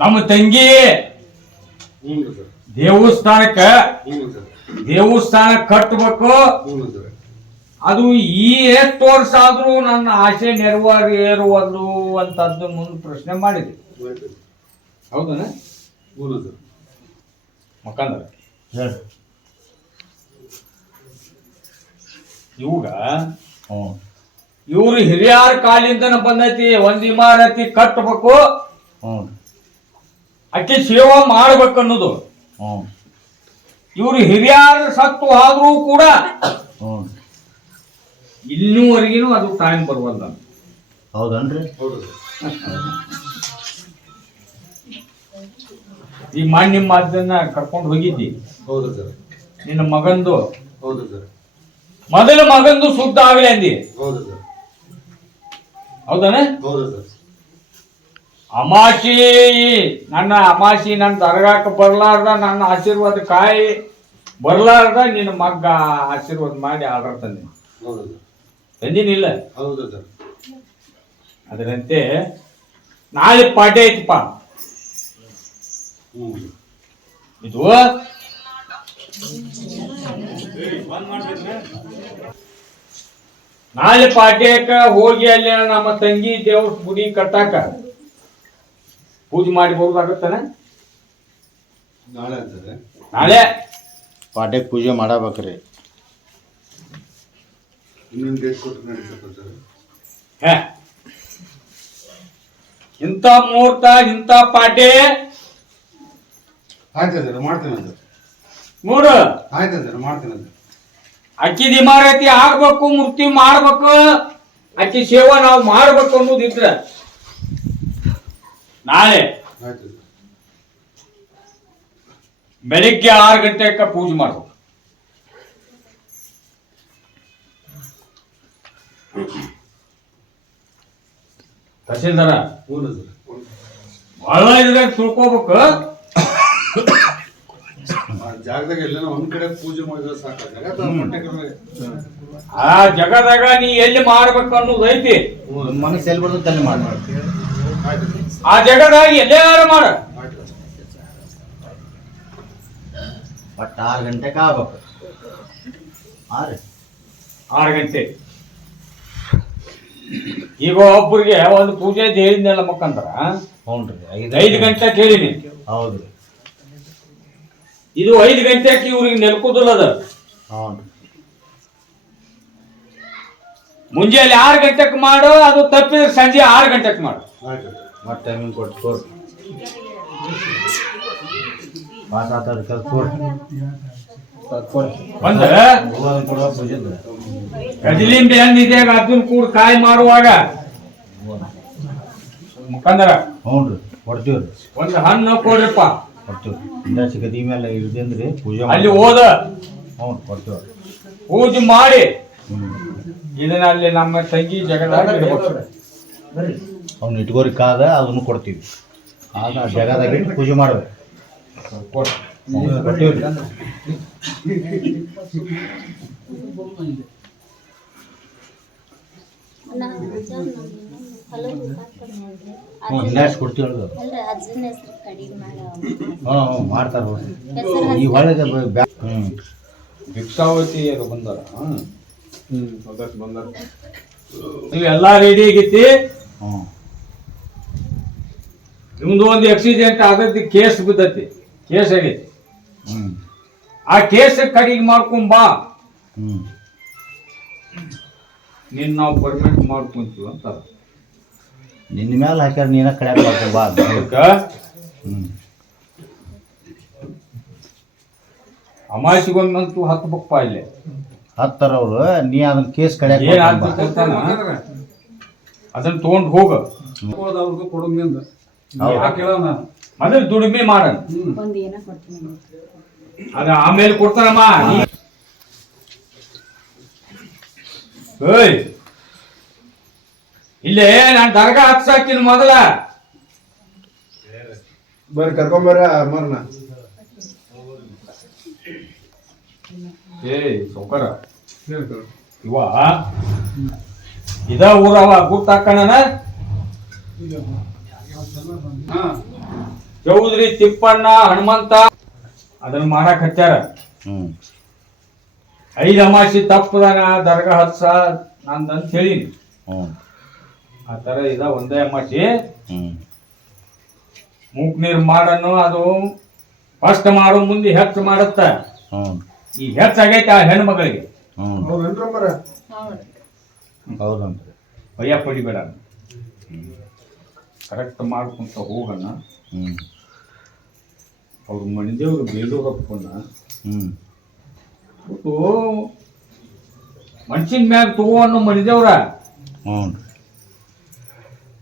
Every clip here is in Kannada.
ನಮ್ಮ ತಂಗಿ ದೇವಸ್ಥಾನ ಕಟ್ಟಬೇಕು. ಅದು ಈ ಎಷ್ಟು ವರ್ಷ ಆದ್ರೂ ನನ್ನ ಆಸೆ ನೆರವೇರುವುದು ಅಂತದ್ದು ಮುಂದೆ ಪ್ರಶ್ನೆ ಮಾಡಿದೆ. ಹೌದನ ಮಕ್ಕಂದ್ರ ಇವಾಗ ಇವ್ರು ಹಿರಿಯರ ಕಾಲಿಂದನ ಬಂದೈತಿ. ಒಂದ್ ಇಮಾರತಿ ಕಟ್ಟಬೇಕು, ಅಕ್ಕಿ ಸೇವಾ ಮಾಡ್ಬೇಕು ಅನ್ನೋದು. ಇವ್ರು ಹಿರಿಯರ ಸತ್ತು ಆದ್ರೂ ಕೂಡ ಇನ್ನೂವರೆಗಿನೂ ಅದು ಟೈಮ್ ಬರುವಲ್ಲ. ಹೌದನ್ರಿ? ಈಗ ನಿಮ್ಮ ಅದನ್ನ ಕರ್ಕೊಂಡು ಹೋಗಿದ್ದಿ. ಹೌದು ಸರ್. ನಿನ್ನ ಮಗಂದು. ಹೌದು ಸರ್. ಮೊದಲ ಮಗಂದು ಶುದ್ಧ ಆಗಲಿ ಅಂದಿ. ಹೌದು ಸರ್. ಹೌದಾನೆ? ಹೌದು ಸರ್. ಅಮಾಸಿ ನನ್ನ ದರ್ಗಾಕ ಬರ್ಲಾರ್ದ, ನನ್ನ ಆಶೀರ್ವಾದ ಕಾಯಿ ಬರ್ಲಾರ್ದ ನಿನ್ನ ಮಗ್ಗ ಆಶೀರ್ವಾದ ಮಾಡಿ ಆರ್ಡರ್ ತಂದೆ. ಹೌದು ಸರ್. ತಂದಿನಿಲ್ಲ? ಹೌದು ಸರ್. ಅದರಂತೆ ನಾಳೆ ಪಾಠ ಐತಿಪ್ಪ. ಇದು ನಾಳೆ ಪಾಠ್ಯಕ್ಕ ಹೋಗಿ ಅಲ್ಲಿ ನಮ್ಮ ತಂಗಿ ದೇವ್ರ ಗುಡಿ ಕಟ್ಟಾಕ ಪೂಜೆ ಮಾಡಿ ಬರೋದಾಗತ್ತಾನ? ನಾಳೆ ಪಾಠಕ್ಕೆ ಪೂಜೆ ಮಾಡಬೇಕ್ರಿ. ಇಂಥ ಮುಹೂರ್ತ, ಇಂಥ ಪಾಠೆ ಆಯ್ತು ಸರ್, ಮಾಡ್ತೀನಿ ಸರ್. ನೋಡು, ಆಯ್ತು ಸರ್, ಮಾಡ್ತೀನಿ ಸರ್. ಅಕ್ಕಿದ ಇಮಾರತಿ ಆಗ್ಬೇಕು, ಮೂರ್ತಿ ಮಾಡ್ಬೇಕು, ಅಕ್ಕಿ ಸೇವಾ ನಾವು ಮಾಡ್ಬೇಕು ಅನ್ನೋದಿದ್ರ ನಾಳೆ ಬೆಳಿಗ್ಗೆ 6 ಗಂಟೆಗೆ ಪೂಜೆ ಮಾಡ್ಬೇಕು. ತಹಸೀಲ್ದಾರ ಬಹಳ ಇದ್ರಾಗ ತಿಳ್ಕೋಬೇಕು. ಜಾಗದಾಗ ಎಲ್ಲ ಒಂದ್ ಕಡೆ ಪೂಜೆ ಮಾಡಿದ್ರೆ ಸಾಕಾಗ ಆ ಜಗದಾಗ ನೀ ಎಲ್ಲಿ ಮಾಡ್ಬೇಕು ಅನ್ನೋದು ಐತಿ. ಮನಸ್ಸು ಎಲ್ಲಿ ಬರ್ತದೆ ಅಲ್ಲಿ ಮಾಡಿ. ಆ ಜಗದಾಗ ಎಲ್ಲಾರು ಮಾಡ. ಬಟ್ 6 ಗಂಟೆಗೆ ಆಗ್ಬೇಕು. 6 ಗಂಟೆ. ಈಗ ಒಬ್ಬರಿಗೆ ಒಂದು ಪೂಜೆ ಹೇಳಿದ್ನೆಲ್ಲ ಮಕ್ಕಂದ್ರ. ಹ್ಞೂನ್ರಿ. 5 ಗಂಟೆಗೆ ಹೇಳಿನಿ. ಹೌದ್ರಿ. ಇದು 5 ಗಂಟೆಗೆ ಇವ್ರಿಗೆ ನೆಲ್ಕೋದಿಲ್ಲ. ಅದ ಮುಂಜಾನೆ 6 ಗಂಟೆಗೆ ಮಾಡು, ಅದು ತಪ್ಪಿದ್ರೆ ಸಂಜೆ 6 ಗಂಟೆಗೆ ಮಾಡು. ಮತ್ತೆ ಟೈಮಿಂಗ್ ಕೊಟ್ಟು ಪಾಸ್ ಆತಾರ ಕಜಲಿಂಬೆ ಹಣ್ಣಿದೆ ಅದನ್ನ ಕೂಡ ಕಾಯಿ ಮಾಡುವಾಗ ಮುಖಂದರ. ಹ್ಞೂನ್ರಿ, ಕೊಡ್ತೀವ್ರಿ. ಒಂದು ಹಣ್ಣು ಕೊಡ್ರಿಪ್ಪ. ಕೊಡ್ತೀವಿ. ಇಂದಾಸಿ ಗದಿ ಮೇಲೆ ಇಳ್ದಂದ್ರಿ ಪೂಜೆ ಅಲ್ಲಿ ಹೋದ. ಹ್ಞೂ, ಕೊಡ್ತೀವಿ. ಪೂಜೆ ಮಾಡಿ ಇದನ್ನ ಅಲ್ಲಿ ನಮ್ಮ ತಂಗಿ ಜಗದಾಗ ಅವ್ನು ಇಟ್ಕೋರಿ ಕಾದ ಅದನ್ನು ಕೊಡ್ತೀವಿ. ಆಗ ಜಗದಾಗ ಇಟ್ಟು ಪೂಜೆ ಮಾಡ್ಬೇಕು. ಕೊಡ್ತೀವ್ರಿ. ಇಂದಾಸ್ ಕೊಡ್ತೀವಿ. ಹ್ಞೂ, ಮಾಡ್ತಾರ. ಈ ಒಳಗೆ ಭಿಕ್ಷಾವತಿ ಅದು ಬಂದಾರ. ನೀವೆಲ್ಲಾ ರೆಡಿ ಆಗೈತಿ. ನಿಮ್ದು ಒಂದು ಆಕ್ಸಿಡೆಂಟ್ ಆಗೈತಿ, ಕೇಸ್ ಬಿದ್ದತಿ, ಕೇಸ್ ಆಗೈತಿ. ಆ ಕೇಸ್ ಕಡಿಗೆ ಮಾಡ್ಕೊಂಬಾ. ನೀನ್ ನಾವು ಪರ್ಮಿಟ್ ಮಾಡ್ಕೊಂತೀವಿ ಅಂತಾರ. ನಿನ್ನ ಮೇಲೆ ಹಾಕ್ಯಾರ, ನೀನ ಕಡ್ಯಾಕ ಬಾ. ಅಮಾಸಿಗೊಂದಂತೂ 10 ಬಪ್ಪ ಇಲ್ಲೇ ಹತ್ತಾರ ಅವ್ರು. ನೀ ಅದನ್ನ ಕೇಸ್ ಕಡ್ಯಾಕ ಅದನ್ನ ತಗೊಂಡ್ ಹೋಗ. ಮೊದಲು ದುಡಿಮೆ ಮಾಡ, ಅದ ಆಮೇಲೆ ಕೊಡ್ತಾರಮ್ಮ. ಇಲ್ಲೇ ನಾನು ದರ್ಗಾ ಹಚ್ಚಾಕಿನ ಮೊದಲ ಬರ್ರಿ ಕರ್ಕೊಂಬರ ಅಮ್ಮರ್ನ. ಸೌಕರ ಇವ ಇದ ಊರವ ಗುರ್ತಾಕಣ ಚೌಧರಿ ತಿಪ್ಪಣ್ಣ ಹನುಮಂತ ಅದನ್ನ ಮಾಡಕ್ ಹಚ್ಚಾರ. 5 ಅಮಾಸಿ ತಪ್ಪದಾನ ದರ್ಗಾ ಹತ್ಸ ನಂದಂತ ಹೇಳಿನಿ. ಆ ತರ ಇದ ಒಂದೇ ಅಮಾಸಿ ಮೂಕ್ ನೀರ್ ಮಾಡನ್ನು ಅದು ಫಸ್ಟ್ ಮಾಡೋ ಮುಂದೆ ಹೆಚ್ಚು ಮಾಡತ್ತ. ಈ ಹೆಚ್ಚಾಗೈತೆ ಆ ಹೆಣ್ಣು ಮಗಳಿಗೆ ಭಯ ಪಡಿಬೇಡ, ಕರೆಕ್ಟ್ ಮಾಡ್ಕೊಂತ ಹೋಗಣ. ಅವ್ರ ಮಣಿದೇವ್ರು ಬೇಲೂರಪ್ಪನ ಬಿಟ್ಟು ಮನ್ಸಿನ ಮ್ಯಾಗ ತಗೋ ಅನ್ನೋ ಮಣಿದೇವ್ರ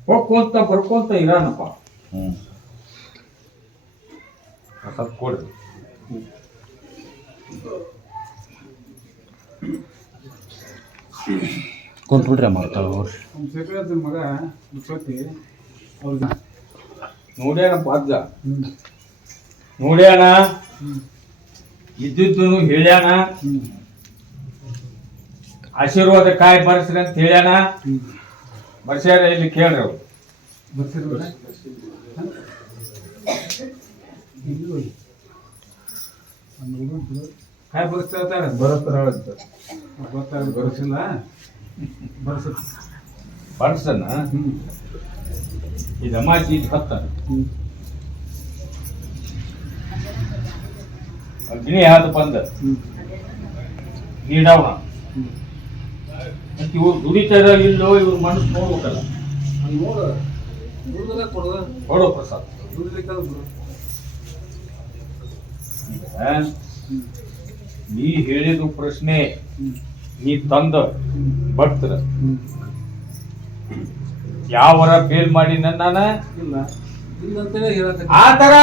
ಹೋಗ್ಕೊಂತ ಬರ್ಕೊಂತ ಇರಾನಪ್ಪ. ಸ್ವಲ್ಪ ಕೊಡ್ರಿ. ಕುಂತ್ಬಿಟ್ರೆ ಮಾಡ್ತಾವ ಮಗ ನೋಡ್ಯಾನಪ್ಪ ಅಜ್ಜ, ನೋಡ್ಯಾನ ಇದ್ದಿದ್ದು ಹೇಳ್ಯಾನ. ಆಶೀರ್ವಾದ ಕಾಯಿ ಬರ್ಸ್ರಿ ಅಂತ ಹೇಳ್ಯಾನ. ಬರ್ಸ್ಯಾರ ಇಲ್ಲಿ ಕೇಳ್ರಿ ಅವ್ರು. ಕಾಯಿ ಬರ್ಸ್ತಾ ಬರ್ಸಿಲ್ಲ ಬರ್ಸನ ಇದು ಅಮಾಸಿ ಇದು ಹತ್ತನ ಅಗ್ನಿ ಹಾದು ಬಂದ ನೀಡವಣ. ಇವ್ರು ದುಡಿತಾರ ಇಲ್ಲೋ ಇವ್ರ ಮನಸ್ಸು ನೋಡ್ಬೇಕಲ್ಲ. ಕೊಡೋ ಪ್ರಸಾದ್. ನೀ ಹೇಳಿದ ಪ್ರಶ್ನೆ ನೀ ತಂದ ಭಕ್ತರ ಯಾವರ ಫೇಲ್ ಮಾಡಿ ನಾನು ಆ ತರ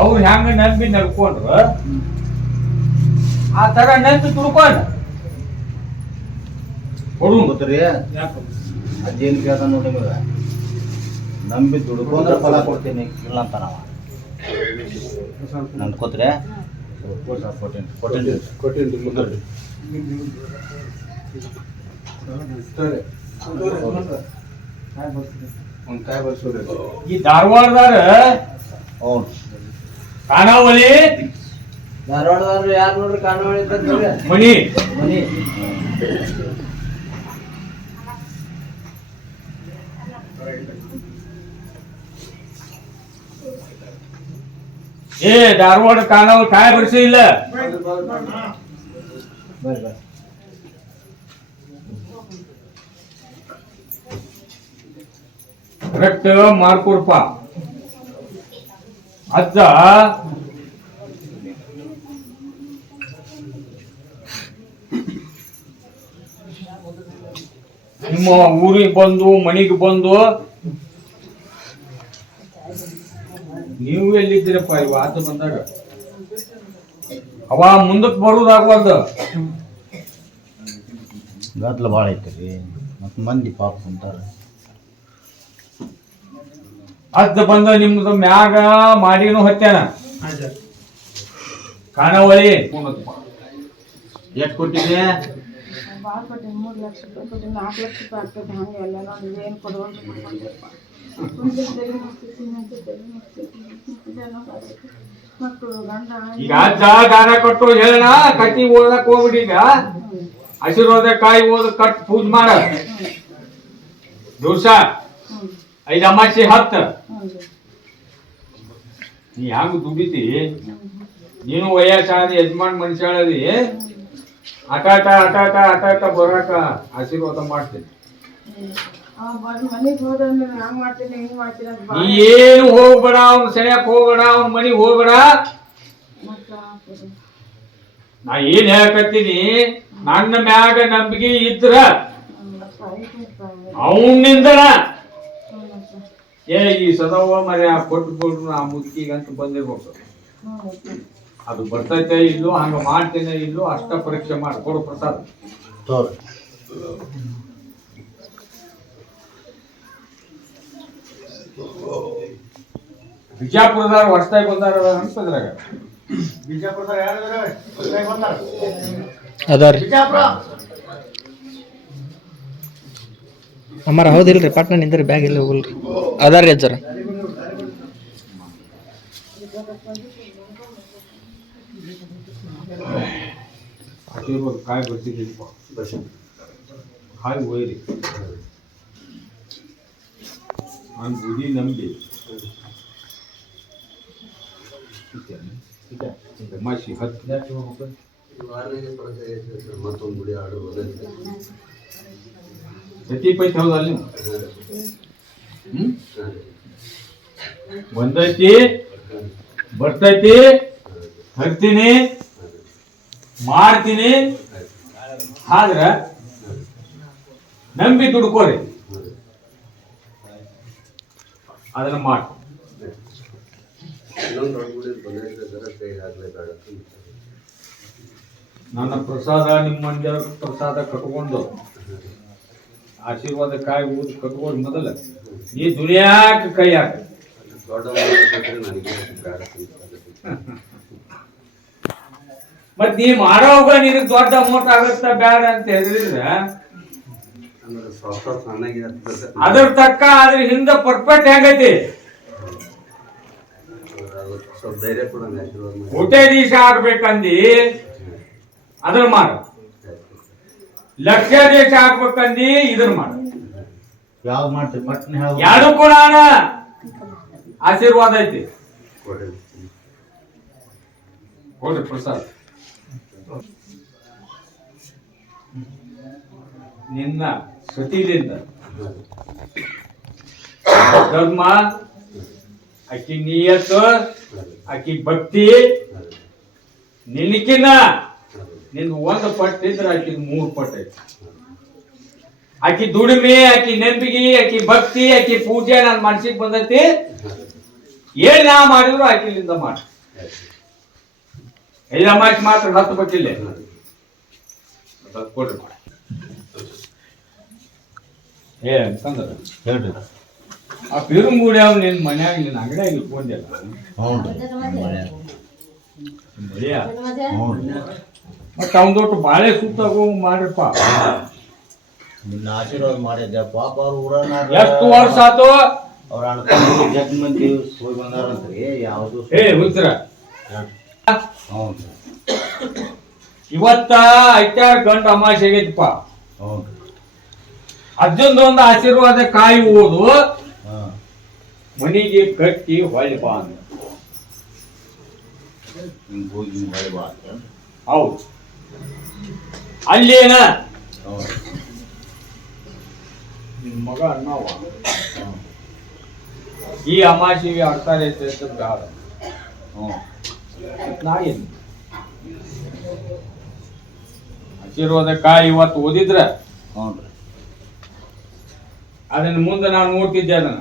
ಅವ್ರು ಹೆಂಗ ನಂಬಿ ನಡ್ಕೊಂಡ್ರ ಆ ತರ ನಂಬಿ ತುಡ್ಕೊಂಡ ಕೊಡು. ಗೊತ್ತ್ರಿ ಅದೇನು ಕೇಳ್ದ ನೋಡಿ ನಿಮಗೆ, ನಂಬಿ ದುಡ್ಕೊಂಡ್ರೆ ಫಲ ಕೊಡ್ತೀನಿ ಇಲ್ಲ ಅಂತ ನಾವ ನಂಬ್ಕೋತ್ರೆ ಈ ಧಾರವಾಡದಾರ ಖಾನಾವಳಿ ಧಾರವಾಡದವ್ರು ಯಾರು ನೋಡ್ರಿ ಖಾನಾವಳಿ ಮಣಿ ಮನಿ ಏ ಧಾರವಾಡ ಖಾನಾವಳಿ ಕಾಯ ಬರ್ಸಿ ಇಲ್ಲ. ಬರ್ರಿ ಕರೆಕ್ಟ್ ಮಾಡ್ಕೊಡ್ಪ ಅಜ್ಜ. ನಿಮ್ಮ ಊರಿಗೆ ಬಂದು ಮನೆಗೆ ಬಂದು ನೀವು ಎಲ್ಲಿದ್ದೀರಪ್ಪ ಇವತ್ತು ಬಂದಾಗ ಅವ ಮುಂದಕ್ಕೆ ಬರುದಾಗವಲ್ದು. ಗದ್ಲ ಭಾಳ ಐತ್ರಿ ಮತ್ತು ಮಂದಿ ಪಾಪ ಕುಂತಾರೆ. ಅಜ್ಜ ಬಂದ ನಿಮ್ದು ಮ್ಯಾಗ ಮಾಡಿನೂ ಹತ್ಯಾನ ಖಾನಾವಳಿ. ಎಷ್ಟು ಕೊಟ್ಟಿದೆ? ಭಾಳ ಕೊಟ್ಟಿನಿ, 3 ಲಕ್ಷ ರೂಪಾಯಿ ಕೊಟ್ಟಿನಿ. 4 ಲಕ್ಷ ರೂಪಾಯಿ ಆಗ್ತದೆ. ಹಂಗೆ ಎಲ್ಲ ನಾವು ಏನು ಕೊಡುವಂತ ಕೊಡ್ಕೊಂಡಿರಪ್ಪ. ಮಕ್ಕಳು ಗಂಡ ಈಗ ಅಜ್ಜ ದಾನ ಕೊಟ್ಟು ಹೇಳಣ ಕಟ್ಟಿ ಓದಕ್ ಹೋಗ್ಬಿಡಿ. ಈಗ ಆಶೀರ್ವಾದ ಕಾಯಿ ಓದ ಕಟ್ ಪೂಜೆ ಮಾಡ ದಿವಸ 5 ಅಮಾಸಿ 10 ನೀ ಹ್ಯಾಂಗ ದುಡಿತಿ. ನೀನು ವಯಸ್ಸಾದ ಯಜಮಾನ್ ಮನುಷ್ಯಳದಿ. ಆಟ ಬರಾಕ ಆಶೀರ್ವಾದ ಮಾಡ್ತೀನಿ. ಮನೆಗೆ ಹೋದ್ರೆ ಹಂಗ್ ಮಾಡ್ತೀನಿ ಹಿಂಗ್ ಮಾಡ್ತೀನಿ ಅಂತ ನೀ ಏನು ಹೋಗ್ಬೇಡ, ಅವ್ನ ಸೆಳ್ಯಾಕ್ ಹೋಗ್ಬೇಡ, ಅವ್ನ ಮನಿಗ್ ಹೋಗ್ಬೇಡ. ನಾ ಏನ್ ಹೇಳಕತ್ತೀನಿ, ನನ್ನ ಮ್ಯಾಗ ನಂಬಿಕೆ ಇದ್ರ ಅವನಿಂದನ ಈ ಸದವ ಮರಿ ಕೊಟ್ಟು ಆ ಮುದುಕಿಗಂತ ಬಂದಿರ್ಬೇಕು. ಅದು ಬರ್ತೈತೆ ಇಲ್ಲೋ, ಹಂಗ ಮಾಡ್ತೇನೆ ಇಲ್ಲೋ ಅಷ್ಟ ಪರೀಕ್ಷೆ ಮಾಡಿ ಕೊಡು ಪ್ರಸಾದ್. ಬಿಜಾಪುರದಾಗ ಹೊಸದಾಗಿ ಬಂದಾರ ಅನ್ಸದ್ರಾಗ. ಬಿಜಾಪುರದಾಗ ಯಾರು ಬಂದಾರ? ಅದಾರಿ ಬಿಜಾಪುರ ಅಮ್ಮಾರ ಹೌದಿಲ್ರಿ ಪಟ್ನ ನಿಂದ್ರಿ ಬ್ಯಾಗ್ ಇಲ್ಲಿ ಹೋಗಲ್ರಿ ಅದಾರ ರೀ ಅಜ್ಜಾರ ಆಶೀರ್ವಾದ ಕಾಯಿ ಬರ್ತಿದ್ದೀಪ್ಪ ಕಾಯಿ ಒಯ್ರಿ ನಾನು ಬುದ್ಧಿ ನಂಬಿ ಮಾಸಿ ಹತ್ತು ಮತ್ತೊಂದು ಗುಡಿ ಆರ್ಡರ್ ಪ್ರತಿ ಪೈಸೆ ಹೌದಾ ನೀವು ಬಂದೈತಿ ಬರ್ತೈತಿ ತರ್ತೀನಿ ಮಾಡ್ತೀನಿ ಆದ್ರೆ ನಂಬಿ ದುಡ್ಕೋರಿ ಅದನ್ನ ಮಾಡಿ ನನ್ನ ಪ್ರಸಾದ ನಿಮ್ಮ ಮಂದಿರ ಪ್ರಸಾದ ಕಟ್ಕೊಂಡು ಆಶೀರ್ವಾದ ಕಾಯಿ ಊದು ಕಟ್ಕೊಂಡು ಮೊದಲ ನೀ ದುನಿಯಾಕ ಕೈ ಹಾಕ ಮತ್ ನೀ ಮಾಡೋವಾಗ ನಿನಗ್ ದೊಡ್ಡ ಅಮೌಂಟ್ ಆಗತ್ತ ಬ್ಯಾಡ ಅಂತ ಹೇಳಿದ್ರೆ ಅದ್ರ ತಕ್ಕ ಅದ್ರ ಹಿಂದ ಪರ್ಫೆಕ್ಟ್ ಹೆಂಗೈತಿ ಊಟ ದಿವಸ ಆಗ್ಬೇಕಂದಿ ಅದ್ರ ಮಾಡ ಲಕ್ಷ ದೇಶ ಹಾಕ್ಬೇಕಂದಿ ಇದ್ರ ಮಾಡ ಯಾವ್ದು ಮಾಡ್ತೀರಿ ಪಟ್ನೆ ಎರಡಕ್ಕೂ ನಾನ ಆಶೀರ್ವಾದ ಐತಿ ಕೊಡ್ರಿ ಪ್ರಸಾದ್ ನಿನ್ನ ಸತಿಲಿಂದ ಧರ್ಮ ಆಕಿ ನಿಯತ್ತು ಆಕಿ ಭಕ್ತಿ ನಿನಕಿನ ನಿಂದು ಒಂದು ಪಟ್ಟು ಇದ್ರೆ ಆಕಿ 3 ಪಟ್ಟು ಐತಿ ಆಕಿ ದುಡಿಮೆ ಆಕಿ ನಂಬಿಕೆ ಆಕಿ ಭಕ್ತಿ ಆಕಿ ಪೂಜೆ ನನ್ನ ಮನಸ್ಸಿಗೆ ಬಂದೈತಿ ಏನ್ ನಾ ಮಾಡಿದ್ರು ಆಕಿಲಿಂದ ಮಾಡಿ 5 ಮಾರ್ಚ್ ಮಾತ್ರ 10 ಬೇಕಿಲ್ಲ ಕೊಡ್ರಿ ಏ ಅಂತಂದ್ರ ಹೇಳ್ರಿ ಆ ಪಿರುಂಗೂಡಿ ಅವ್ ನಿನ್ ಮನ್ಯಾಗ ನಿನ್ನ ಅಂಗಡಿಯಾಗ ಇಟ್ಕೊಂಡಿಲ್ಲ ಮತ್ತ ಅವನ್ ದೊಡ್ಡ ಬಾಳೆ ಸುತ್ತಾಗೋ ಮಾಡ್ರಪ್ಪ ನಿನ್ನ ಆಶೀರ್ವಾದ ಮಾಡಿದ್ದೆ ಪಾಪ ಅವ್ರ ಊರನ್ನ ಎಷ್ಟು ವರ್ಷ ಆತು ಅವ್ರ ಅಣ್ಣ ಜಗ್ ಮಂದಿ ಹೋಗಿ ಬಂದಾರಂತ್ರಿ ಯಾವ್ದು ಏ ಹುಚ್ಚರ ಹ್ಞೂ ಇವತ್ತ 5 ಗಂಟೆ ಅಮಾಸೆ ಆಗೈತಿಪ್ಪ ಹ್ಞೂ ಅಜ್ಜಂದೊಂದು ಆಶೀರ್ವಾದ ಕಾಯಿ ಓದು ಹಾಂ ಮನಿಗೆ ಕಟ್ಟಿ ಹೊಳ್ಳಿ ಬಾ ಅಂತ ಹಿಂಗೆ ಹೋಗಿ ಹೊಳೆ ಬಾ ಅಂತ ಹೌದು ಅಲ್ಲೇನ ಹ್ಞೂ ನಿನ್ ಮಗ ಅಣ್ಣವ ಈ ಅಮಾಸಿಗೆ ಆಡ್ತಾರೆ ಬ್ಯಾಡ ಹ್ಞೂ ನಾ ಏನು ಆಶೀರ್ವಾದ ಕಾಯಿ ಇವತ್ತು ಓದಿದ್ರ ಹ್ಞೂ ರೀ ಅದನ್ನ ಮುಂದೆ ನಾನು ನೋಡ್ತಿದ್ದೆ ಅದನ್ನ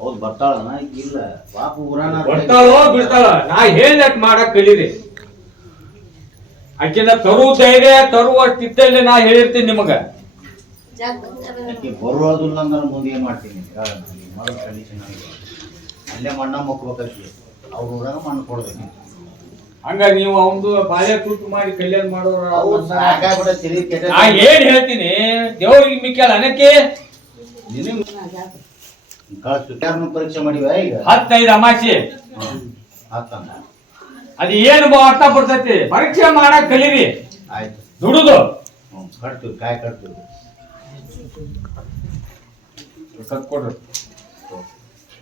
ಹೌದು ಬರ್ತಾಳನ ಇಲ್ಲ ಪಾಪ ಊರಾನ ಬರ್ತಾಳೋ ಬಿಡ್ತಾಳ ನಾ ಹೇಳಕ್ ಮಾಡಕ್ ಕಲೀರಿ ಆಕಿನ ತರು ಧೈರ್ಯ ತರುವಷ್ಟಿದ್ದಲ್ಲಿ ನಾ ಹೇಳಿರ್ತೀನಿ ನಿಮಗ ಆಕಿ ಬರೋದಿಲ್ಲ ಅಂದ್ರೆ ಮುಂದೆ ಏನು ಮಾಡ್ತೀನಿ ಮೊದಲು ಕಂಡೀಷನ್ ಅಲ್ಲೇ ಮಣ್ಣ ಮುಕ್ಬೇಕಿ ಅವ್ರ ಊರಾಗ ಮಣ್ಣು ಕೊಡ್ಬೇಕು ಹಂಗ ನೀವು ಅವಂದು ಬಾಳೆ ತುಟ್ಟು ಮಾಡಿ ಕಲ್ಯಾಣ ಮಾಡೋರು ಸಾಕಾಗ್ಬಿಡತ್ತೀರಿ ನಾ ಏನ್ ಹೇಳ್ತೀನಿ ದೇವ್ರಿಗೆ ಮಿಕ್ಕಲ್ಲ ಅನ್ನಕ್ಕೆ ಕಳಿಸ್ತು ಪರೀಕ್ಷೆ ಮಾಡಿವ ಈಗ 15 ಅಮಾಸೆ ಹಾಕ್ತಾನ ಅದು ಏನು ಅರ್ಥ ಬರ್ತೈತಿ ಪರೀಕ್ಷೆ ಮಾಡಕ್ ಕಲೀರಿ ಆಯ್ತು ದುಡುದು ಹ್ಞೂ ಕಟ್ತೀವಿ ಕಾಯಿ ಕಟ್ತೀವಿ ಕೊಡ್ರಿ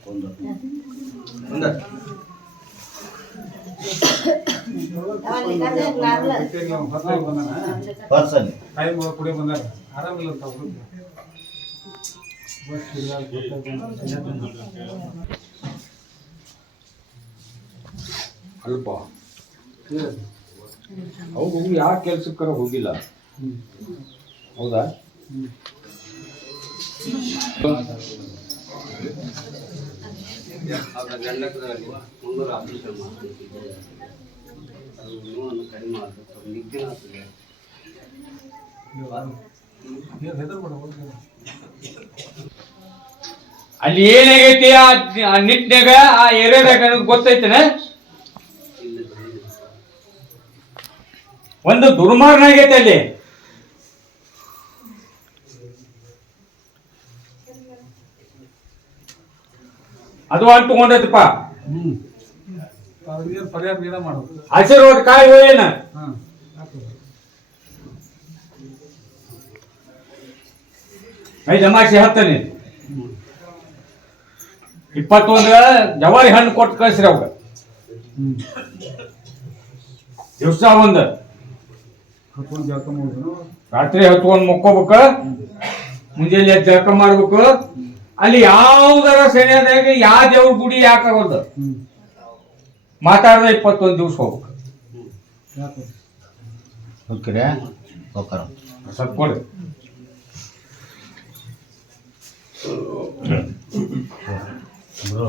ಒಂದು ಪರ್ಸನ್ ಅಲ್ಪ ಅವ್ರು ಯಾವ ಕೆಲ್ಸಕ್ಕರ ಹೋಗಿಲ್ಲ ಹೌದಾ ಅಲ್ಲಿ ಏನಾಗೈತಿ ಆ ನಿಟ್ನಾಗ ಆ ಏರಿಯಾದಾಗ ಗೊತ್ತೈತನ ಒಂದು ದುರ್ಮಾರ್ಗ ಆಗೈತೆ ಅಲ್ಲಿ ಅದು ಅಂತ ತಗೊಂಡೈತಪ್ಪ. ಅದೇನು ಪರಿಹಾರ ಏನ ಮಾಡೋದು? ಆಶೀರ್ವಾದ ಕಾಯಿ ಏನ ಹಾಂ ಐದು ಅಮಾಸೆ ಹತ್ತನೇ 21 ಜವಾರಿ ಹಣ್ಣು ಕೊಟ್ಟು ಕಳ್ಸ್ರಿ ಅವಾಗ. ದಿವಸ ಒಂದು ಹತ್ಕೊಂಡು ಜಳಕ ಮಾಡೋದು, ರಾತ್ರಿ ಹತ್ಕೊಂಡು ಮಕ್ಕೋಬೇಕ, ಮುಂಜಾನೆ ಎದ್ದು ಜಳಕ ಮಾಡ್ಬೇಕು. ಅಲ್ಲಿ ಯಾವ್ದಾರ ಸೆನೆಯಾದಾಗ ಯಾವ ದೇವ್ರ ಗುಡಿ ಯಾಕಾಗೋದು ಮಾತಾಡ್ದ 21 ದಿವಸ ಹೋಗ್ಬೇಕು. ಯಾಕೆ ಹೋಗ್ತೀರಾ? ಹೋಗ್ತಾರ. ಸ್ವಲ್ಪ ಕೊಡ್ರಿ. ಬ್ರೋ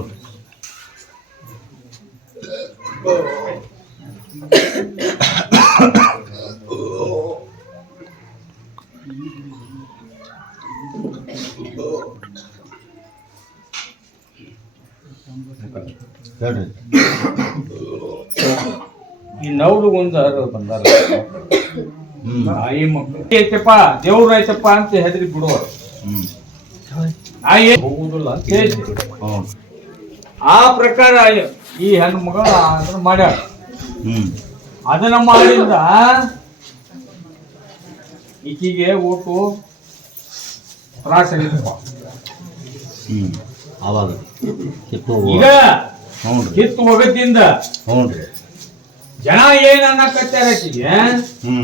ಹೇಳ್ರಿ. ಈ ನವ್ರು ಒಂದು ಬಂದಾರ ನಾಯಿ ಮಕ್ಕಳು ಐತಪ್ಪ ದೇವ್ರು ಐತಪ್ಪ ಅಂತ ಹೆದರಿ ಬಿಡುವರು. ನಾಯಿ ಹೋಗುದಿಲ್ಲ ಅಂತ ಹೇಳ್ತಿ. ಹ್ಞೂ ಆ ಪ್ರಕಾರ ಈ ಹೆಣ್ಣು ಮಗ ಅದನ್ನ ಮಾಡ್ಯಾರ. ಹ್ಞೂ ಅದನ್ನ ಮಾಡಿಂದ ಈಕಿಗೆ ಓಟು ತ್ರಾಸ ಆಗಿತ್ತಪ್ಪ. ಹ್ಞೂ ಆವಾಗ ಕಿತ್ತು ಈಗ ಹ್ಞೂ ರೀ. ಕಿತ್ತು ಹೋಗದಿಂದ ಹ್ಞೂ ರೀ. ಜನ ಏನ್ ಅನ್ನಕತ್ತಾರ ಆಕಿಗೆ, ಹ್ಞೂ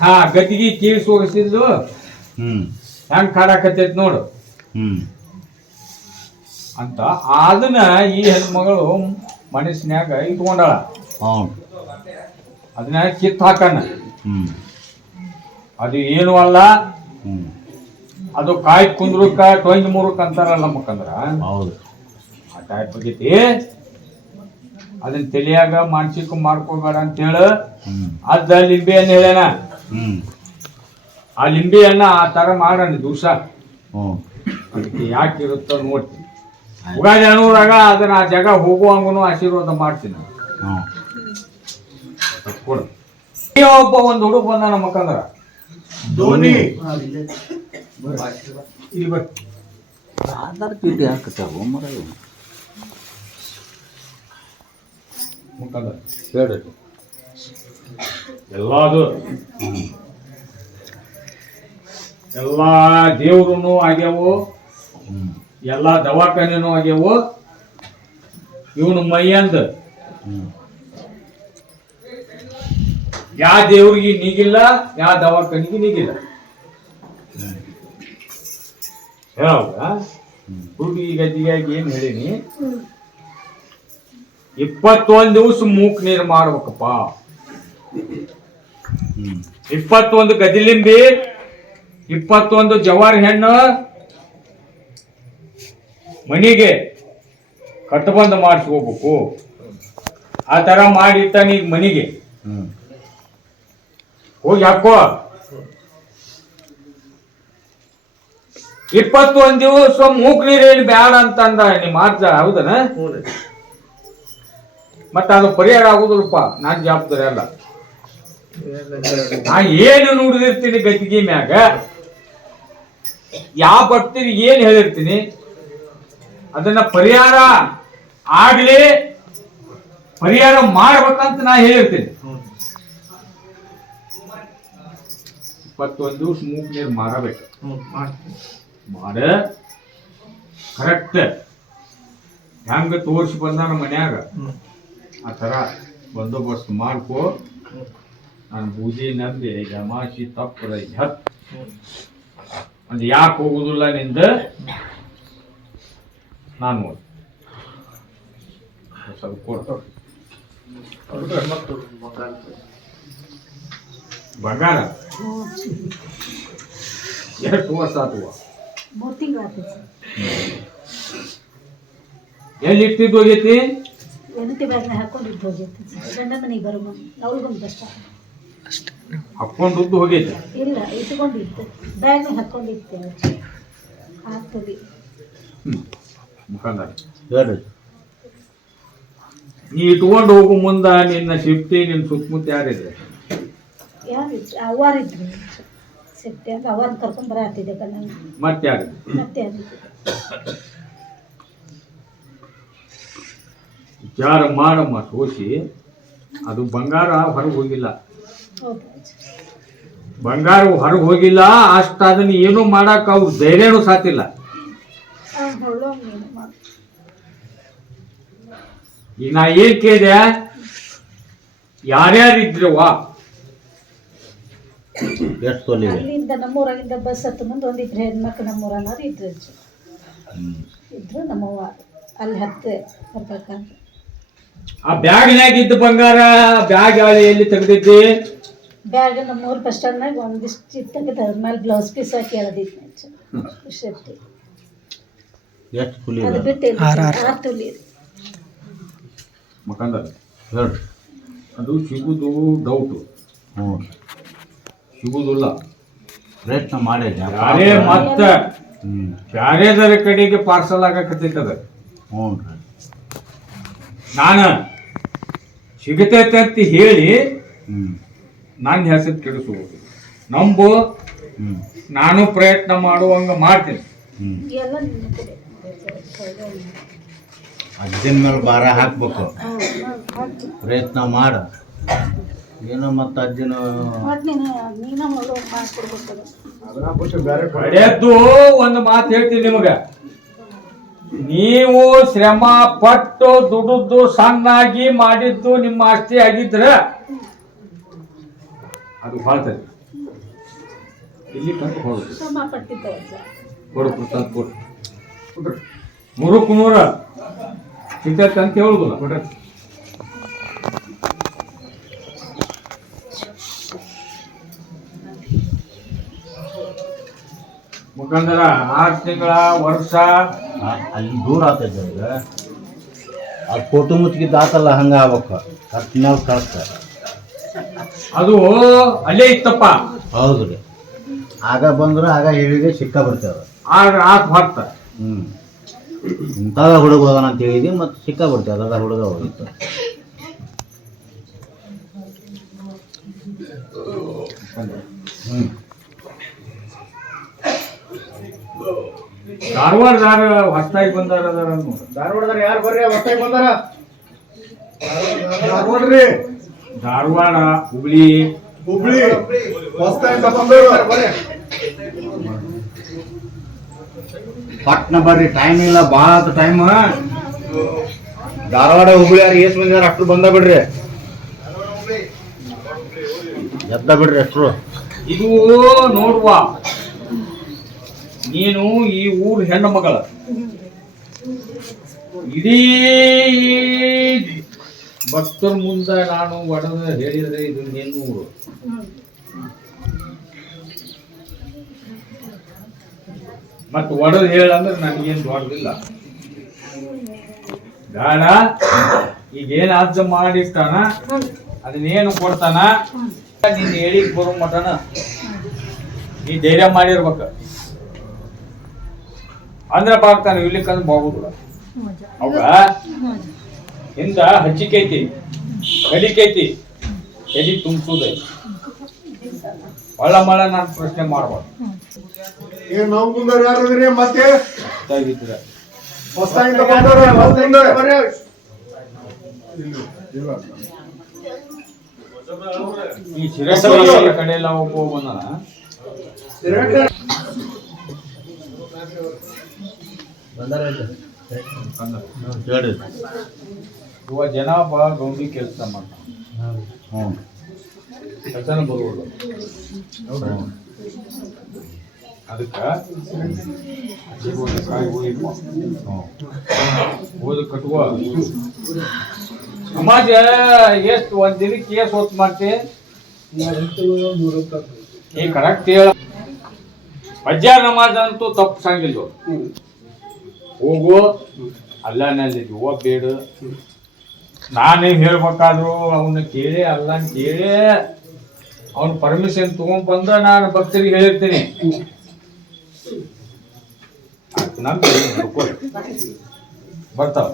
ಹಾ ಗತಿಗೆ ಕೀಳ್ಸಿ ಹೋಗಿಸಿದ್ದು ಹ್ಞೂ ಹೆಂಗ್ ಕಾಡಾಕತ್ತೈತಿ ನೋಡು ಹ್ಞೂ ಅಂತ. ಅದನ್ನ ಈ ಹೆಣ್ಮಗಳು ಮನಸ್ಸಿನ್ಯಾಗ ಇಟ್ಕೊಂಡಾಳ. ಹ್ಞೂ ಅದನ್ನ ಕಿತ್ತು ಹಾಕಣ. ಹ್ಞೂ ಅದು ಏನು ಅಲ್ಲ, ಹ್ಞೂ ಅದು ಕಾಯಿ ಕುಂದ್ರಕ್ಕ 23 ಅಂತಾರಲ್ಲ ಮಕ್ಕಂದ್ರ ಹೌದು. ಆ ಟೈಪ್ ಆಗೈತಿ. ಅದನ್ನ ತಲೆಯಾಗ ಮಾನಸಿಕ ಮಾಡ್ಕೋಬೇಡ ಅಂತ ಹೇಳ ಹ್ಞೂ ಅದ ಲಿಂಬೆ ಹಣ್ಣು ಹೇಳ್ಯಾನ. ಹ್ಞೂ ಆ ಲಿಂಬೆ ಹಣ್ಣ ಆ ತರ ಮಾಡೋಣ ದಿವಸ. ಹ್ಞೂ ಅದಕ್ಕೆ ಯಾಕೆ ಇರುತ್ತೋ ನೋಡ್ತೀನಿ. ಉಗಾದಿ ಅನ್ನೋರಾಗ ಅದನ್ನ ಆ ಜಾಗ ಹೋಗುವಂಗೂ ಆಶೀರ್ವಾದ ಮಾಡ್ತೀನಿ. ಹ್ಞೂ ಕೊಡು. ಒಬ್ಬ ಒಂದು ಹುಡುಗ ಬಂದ ನಮ್ಮ ಮಕ್ಕಂದ್ರ ಧೋನಿ ಇಲ್ಲಿ ಬರ್ ಆಧಾರ್ ಚೀಟಿ ಹಾಕತ್ತಾವ ಮರ ಮುಖಂದ್ರ ಹೇಳ್ರಿ. ಎಲ್ಲಾದು ಎಲ್ಲಾ ದೇವ್ರು ಆಗ್ಯಾವು, ಹ್ಞೂ ಎಲ್ಲಾ ದವಾಖಾನೆನೂ ಆಗ್ಯಾವು. ಇವನು ಮೈಯಂದ ಹ್ಞೂ ಯಾವ ದೇವ್ರಿಗೆ ನೀಗಿಲ್ಲ, ಯಾವ ದವಾಖಾನಿಗೆ ನೀಗಿಲ್ಲ. ಹೇಳವ್ರ ಹುಡುಗಿ ಗದ್ದಿಗಾಗಿ ಏನ್ ಹೇಳೀನಿ, 21 ದಿವಸ ಮೂಕ್ ನೀರು ಮಾಡ್ಬೇಕಪ್ಪ. ಹ್ಞೂ 21 ಗದಿಲಿಂಬಿ, 21 ಜವಾರಿ ಹೆಣ್ಣು ಮನಿಗೆ ಕಟ್ಟಬಂದ ಮಾಡಿಸ್ಕೋಬೇಕು. ಆ ತರ ಮಾಡಿರ್ತಾನೆ ಈಗ ಮನಿಗೆ ಹ್ಞೂ ಹೋಗಿ ಹಾಕೋ. 21 ದಿವಸ ಮೂಕ್ ನೀರು ಹೇಳಿ ಬ್ಯಾಡ ಅಂತಂದ ನಿಮ್ಮ ಅಜ್ಜ, ಹೌದನ? ಮತ್ತ ಅದು ಪರಿಹಾರ ಆಗುದಿಲ್ಲಪ್ಪ. ನಾನ್ ಜವಾಬ್ದಾರಿ ಅಲ್ಲ. ನಾ ಏನು ನೋಡಿದಿರ್ತೀನಿ ಗತಿಗೆ ಮ್ಯಾಗ, ಯಾವ ಭಕ್ತರಿಗೆ ಏನ್ ಹೇಳಿರ್ತೀನಿ ಅದನ್ನ ಪರಿಹಾರ ಆಗ್ಲಿ, ಪರಿಹಾರ ಮಾಡ್ಬೇಕಂತ ನಾ ಹೇಳಿರ್ತೀನಿ. 21 ದಿವಸ ಮೂಕ್ ನೀರು ಮಾರಬೇಕು. ಮಾಡ ಕರೆಕ್ಟ್ ಹೆಂಗ ತೋರಿಸಿ ಬಂದಾನ ಮನ್ಯಾಗ ಆ ತರ ಬಂದೋಬಸ್ತ್ ಮಾಡ್ಕೋ. ನಾನು ಬೂದಿ ನಂಬಿ ಜಮಾಸಿ ತಪ್ಪದ ಅಂದ್ರೆ ಯಾಕೆ ಹೋಗುದಿಲ್ಲ ನಿಂದ ನಾನು ಸ್ವಲ್ಪ ಕೊಡ್ತ ಬಂಗಾರ ಎಷ್ಟು ವರ್ಷ ಆತುವ? 3 ತಿಂಗಳು ಆಯ್ತು ಸರ್. ಎಲ್ಲಿ ಇಟ್ಟಿದ್ದು ಹೋಗೈತಿ? ಎನತಿ ಬ್ಯಾಗ್ನ ಹಾಕೊಂಡಿದ್ದು ಹೋಗಿತ್ತು ಸರ್. ಗಂಡ ಮನೆಗೆ ಬರೋ ಅವ್ರಿಗೊಂದು ಕಷ್ಟ. ಹಾಕೊಂಡದ್ದು ಹೋಗೈತಿ? ಇಲ್ಲ, ಇಟ್ಕೊಂಡಿತ್ತು ಬ್ಯಾಗ್ನಾಗ ಹಾಕೊಂಡಿತ್ತು ಆಗ್ತದೆ. ಮುಖಂಡ ಹೇಳ್ರಿ. ನೀ ಇಟ್ಕೊಂಡು ಹೋಗು ಮುಂದ ನಿನ್ನ ಶಿಫ್ಟಿ ನಿನ್ನ ಸುತ್ತಮುತ್ತ ಯಾರಿದ್ರೆ? ಯಾರಿದ್ರು? ಅವ್ವಾರಿದ್ರು. ಸಿಫ್ಟಿ ಅಂತ ಅವ್ರನ್ನ ಕರ್ಕೊಂಡು ಬರತ್ತಿದ್ದೆ ಕಣ್ಣ. ಮತ್ತೆ ಯಾರು? ಮತ್ತೆ ಯಾರಿದ್ರು? ವಿಚಾರ ಮಾಡಮ್ಮ ಸೋಸಿ. ಅದು ಬಂಗಾರ ಹೊರಗೆ ಹೋಗಿಲ್ಲ, ಹೌದು ಅಜ್ಜ. ಬಂಗಾರ ಹೊರಗೆ ಹೋಗಿಲ್ಲ. ಅಷ್ಟ ಅದನ್ನ ಏನು ಮಾಡಕ್ ಅವ್ರ ಧೈರ್ಯನೂ ಸಾತಿಲ್ಲ. ಹೊಳ್ಳೋ ನೀನು ಮಾಡು. ಈಗ ನಾ ಏನ್ ಕೇಳಿದೆ, ಯಾರ್ಯಾರು ಇದ್ರವಾ? ಎಷ್ಟು ತೊಲಿವೆ? ಅಲ್ಲಿಂದ ನಮ್ಮೂರಾಗಿಂದ ಬಸ್ ಹತ್ತು ಮಂದಿ ಒಂದಿಬ್ರು ಹೆಣ್ಮಕ್ಳು ನಮ್ಮೂರನವ್ರು ಇದ್ರು ಅಜ್ಜ. ಇದ್ರು ನಮ್ಮವ್ವ ಅಲ್ಲಿ ಹತ್ತು ಬರ್ಬೇಕಂತ. ಆ ಬ್ಯಾಗ್ನಾಗ ಇದ್ದ ಬಂಗಾರ ಬ್ಯಾಗ್ ಎಲ್ಲಿ ತೆಗ್ದಿದ್ದಿ? ಬ್ಯಾಗ್ ನಮ್ಮೂರು ಬಸ್ ಸ್ಟ್ಯಾಂಡ್ನಾಗ ಒಂದಿಷ್ಟು ತೆಗೆದು ಅದ್ರ ಮೇಲೆ ಬ್ಲೌಸ್ ಪೀಸ್ ಹಾಕಿ ಎಳೆದಿತ್ತು ಅಜ್ಜ. ಶರ್ಟ್ ಎಷ್ಟು ತೊಲಿವೆ? ಅದು ಬಿಟ್ಟು 6 ತೊಲಿ. ಮಕಂದ ಹೇಳ್ರಿ. ಅದು ಸಿಗುದು ಡೌಟು, ಹ್ಞೂ ಸಿಗುದಿಲ್ಲ. ಪ್ರಯತ್ನ ಮಾಡಿ. ಯಾರೇ ಮತ್ತ ಬ್ಯಾರೇದರ ಕಡೆಗೆ ಪಾರ್ಸಲ್ ಆಗಕತ್ತೈತದ. ಹ್ಞೂ ರೀ. ನಾನು ಸಿಗತೈತೆ ಅಂತ ಹೇಳಿ ಹ್ಞೂ ನನ್ನ ಹೆಸರು ಕೆಡಿಸುವುದು ನಂಬು. ನಾನು ಪ್ರಯತ್ನ ಮಾಡುವಂಗ ಮಾಡ್ತೀನಿ. ಎಲ್ಲ ನಿನ್ನ ಕಡೆ ಅಜ್ಜನ ಮೇಲೆ ಭಾರ ಹಾಕ್ಬೇಕು. ಪ್ರಯತ್ನ ಮಾಡ. ಏನೋ ಮತ್ತೆ ಅಜ್ಜನ ಒಟ್ಟು ನೀನ ಹೊಳ್ಳೋ ಮಾಡ್ಕೊಡ್ಬೇಕು. ಕಡೆದ್ದು ಒಂದು ಮಾತು ಹೇಳ್ತೀನಿ ನಿಮಗ. ನೀವು ಶ್ರಮ ಪಟ್ಟು ದುಡಿದು ಸಣ್ಣಾಗಿ ಮಾಡಿದ್ದು ನಿಮ್ಮ ಆಸ್ತಿ ಆಗಿದ್ರ ಅದು ಬಾಳ್ತದೆ. ಇಲ್ಲಿ ಕಂಡು ಹೋಗುತ್ತೆ. ಶ್ರಮ ಪಟ್ಟಿದ್ದ ಅಜ್ಜ. ಕೊಡು ಪ್ರಸಾದ್ ಕೊಡು. 100ಕ್ಕೆ 100 ಸಿಗ್ತೈತೆ ಅಂತ ಹೇಳುದಿಲ್ಲ. ಕೊಡ್ರಿ. ಮುಖಂಡರ 6 ತಿಂಗಳ ವರ್ಷ ಅಲ್ಲಿ ದೂರ ಆಗ್ತೈತೆ. ಈಗ ಅದು ಫೋಟೋ ಮುಚ್ಚಿದ್ದು ಆತಲ್ಲ, ಹಂಗೆ ಆಗ್ಬೇಕು. ಕಟ್ನಾಲ್ ಕಳ್ಸ್ತಾರೆ. ಅದು ಅಲ್ಲೇ ಇತ್ತಪ್ಪ. ಹೌದು ರೀ. ಆಗ ಬಂದ್ರೆ ಆಗ ಹೇಳಿದೆ ಸಿಕ್ಕ ಬರ್ತೇವೆ. ಆಗ ಆತ್ ಹೊತ್ತ ಇಂಥದ ಹುಡುಗ ಹೋಗೋಣ ಅಂತ ಹೇಳಿದ್ವಿ, ಮತ್ತು ಸಿಕ್ಕ ಬರ್ತೇವೆ. ಅದ ಹುಡುಗ ಹೋಗಿತ್ತು. ಧಾರವಾಡದಾರ ಹೊಸದಾಗಿ ಬಂದಾರ. ಧಾರವಾಡದಾರ ಯಾರು ಬರ್ರಿ ಹೊತ್ತಾಗಿ ಬಂದಾರ? ಧಾರವಾಡ್ರಿ, ಧಾರವಾಡ, ಹುಬ್ಳಿ, ಹೊಸ್ತಾಯಿಂದ ಬಂದವರು ಬರ್ರಿ. ಪಟ್ನ ಬರ್ರಿ, ಟೈಮ್ ಇಲ್ಲ, ಭಾಳ ಟೈಮ್. ಧಾರವಾಡ ಹುಬ್ಳಿ ಯಾರು ಎಷ್ಟು ಮಂದಿ ಅಷ್ಟು ಬಂದ ಬಿಡ್ರಿ. ಎದ್ದ ಬಿಡ್ರಿ ಅಷ್ಟ್ರು. ಇದು ನೋಡುವ, ನೀನು ಈ ಊರ್ ಹೆಣ್ಣು ಮಗಳ. ಇಡೀ ಭಕ್ತರ ಮುಂದೆ ನಾನು ಒಡದ ಹೇಳಿದ್ರೆ ಇದು ನಿನ್ನ ಊರು. ಮತ್ ಒಡದ್ ಹೇಳಂದ್ರೆ ನನಗೇನು ದೊಡ್ಡದಿಲ್ಲ. ಬೇಡ, ಈಗೇನ್ ಅಜ್ಜ ಮಾಡಿರ್ತಾನ ಅದನ್ನೇನು ಕೊಡ್ತಾನ, ನೀನ್ ಹೇಳಿಕ್ ಬರೋ ಮಟನ ನೀ ಧೈರ್ಯ ಮಾಡಿರ್ಬೇಕ. ಅಂದ್ರೆ ಬಾಗ್ತಾನೆ, ಇರ್ಲಿಕ್ಕಂದ್ರೆ ಬಾಗುದಿಲ್ಲ. ಅವಾಗ ಹಿಂದ ಹಚ್ಚಿಕೈತಿ, ಕಲಿಕೈತಿ, ಎಲ್ಲಿ ತುಂಬಿಸುದೈತಿ. ಒಳ್ಳ ಮಳ ನಾನು ಪ್ರಶ್ನೆ ಮಾಡ್ಬಾರ್ದು. ಏನ್ ನಾವು ಮುಂದಾರ ಯಾರು ಮತ್ತೆ ಗೊತ್ತಾಗಿದ್ರೆ ಹೊಸ್ತಾಗಿಂದ ಬಂದವರು ಬರ್ರಿ. ಈ ಶಿರಸ್ವರ ಕಡೆ ಎಲ್ಲ ಹೋಗೋಣ. ಹೇಳ್ರಿ. ಇವ ಜನ ಭಾಳ ಗೌಂಡಿ ಕೆಲಸ ಮಾಡ್ತಾನೆ. ಹ್ಞೂ ಕೆಲಸನ ಬರುವುದು. ಅದಕ್ಕೆ ಓದು ಕಟ್ಟುವ ಸಮಾಜ ಎಷ್ಟು ಒಂದ್ ದಿನಕ್ಕೆ ಎಷ್ಟು ಹೊತ್ತು ಮಾಡ್ತಿ? ಈ ಕರೆಕ್ಟ್ ಹೇಳ. ಬಜ್ಜಾರ್ ನಮಾಜ್ ಅಂತೂ ತಪ್ಪು ಸಂಗಿಲ್ಲ. ಹೋಗು ಅಲ್ಲನಲ್ಲಿ ಬೇಡ. ನಾನೇ ಹೇಳ್ಬೇಕಾದ್ರು ಅವನ್ನ ಕೇಳಿ ಅಲ್ಲನ್ ಕೇಳಿ ಅವನ ಪರ್ಮಿಷನ್ ತಗೊಂಡ್ಬಂದ ನಾನು ಭಕ್ತರಿಗೆ ಹೇಳಿರ್ತೀನಿ. ಬರ್ತಾವ.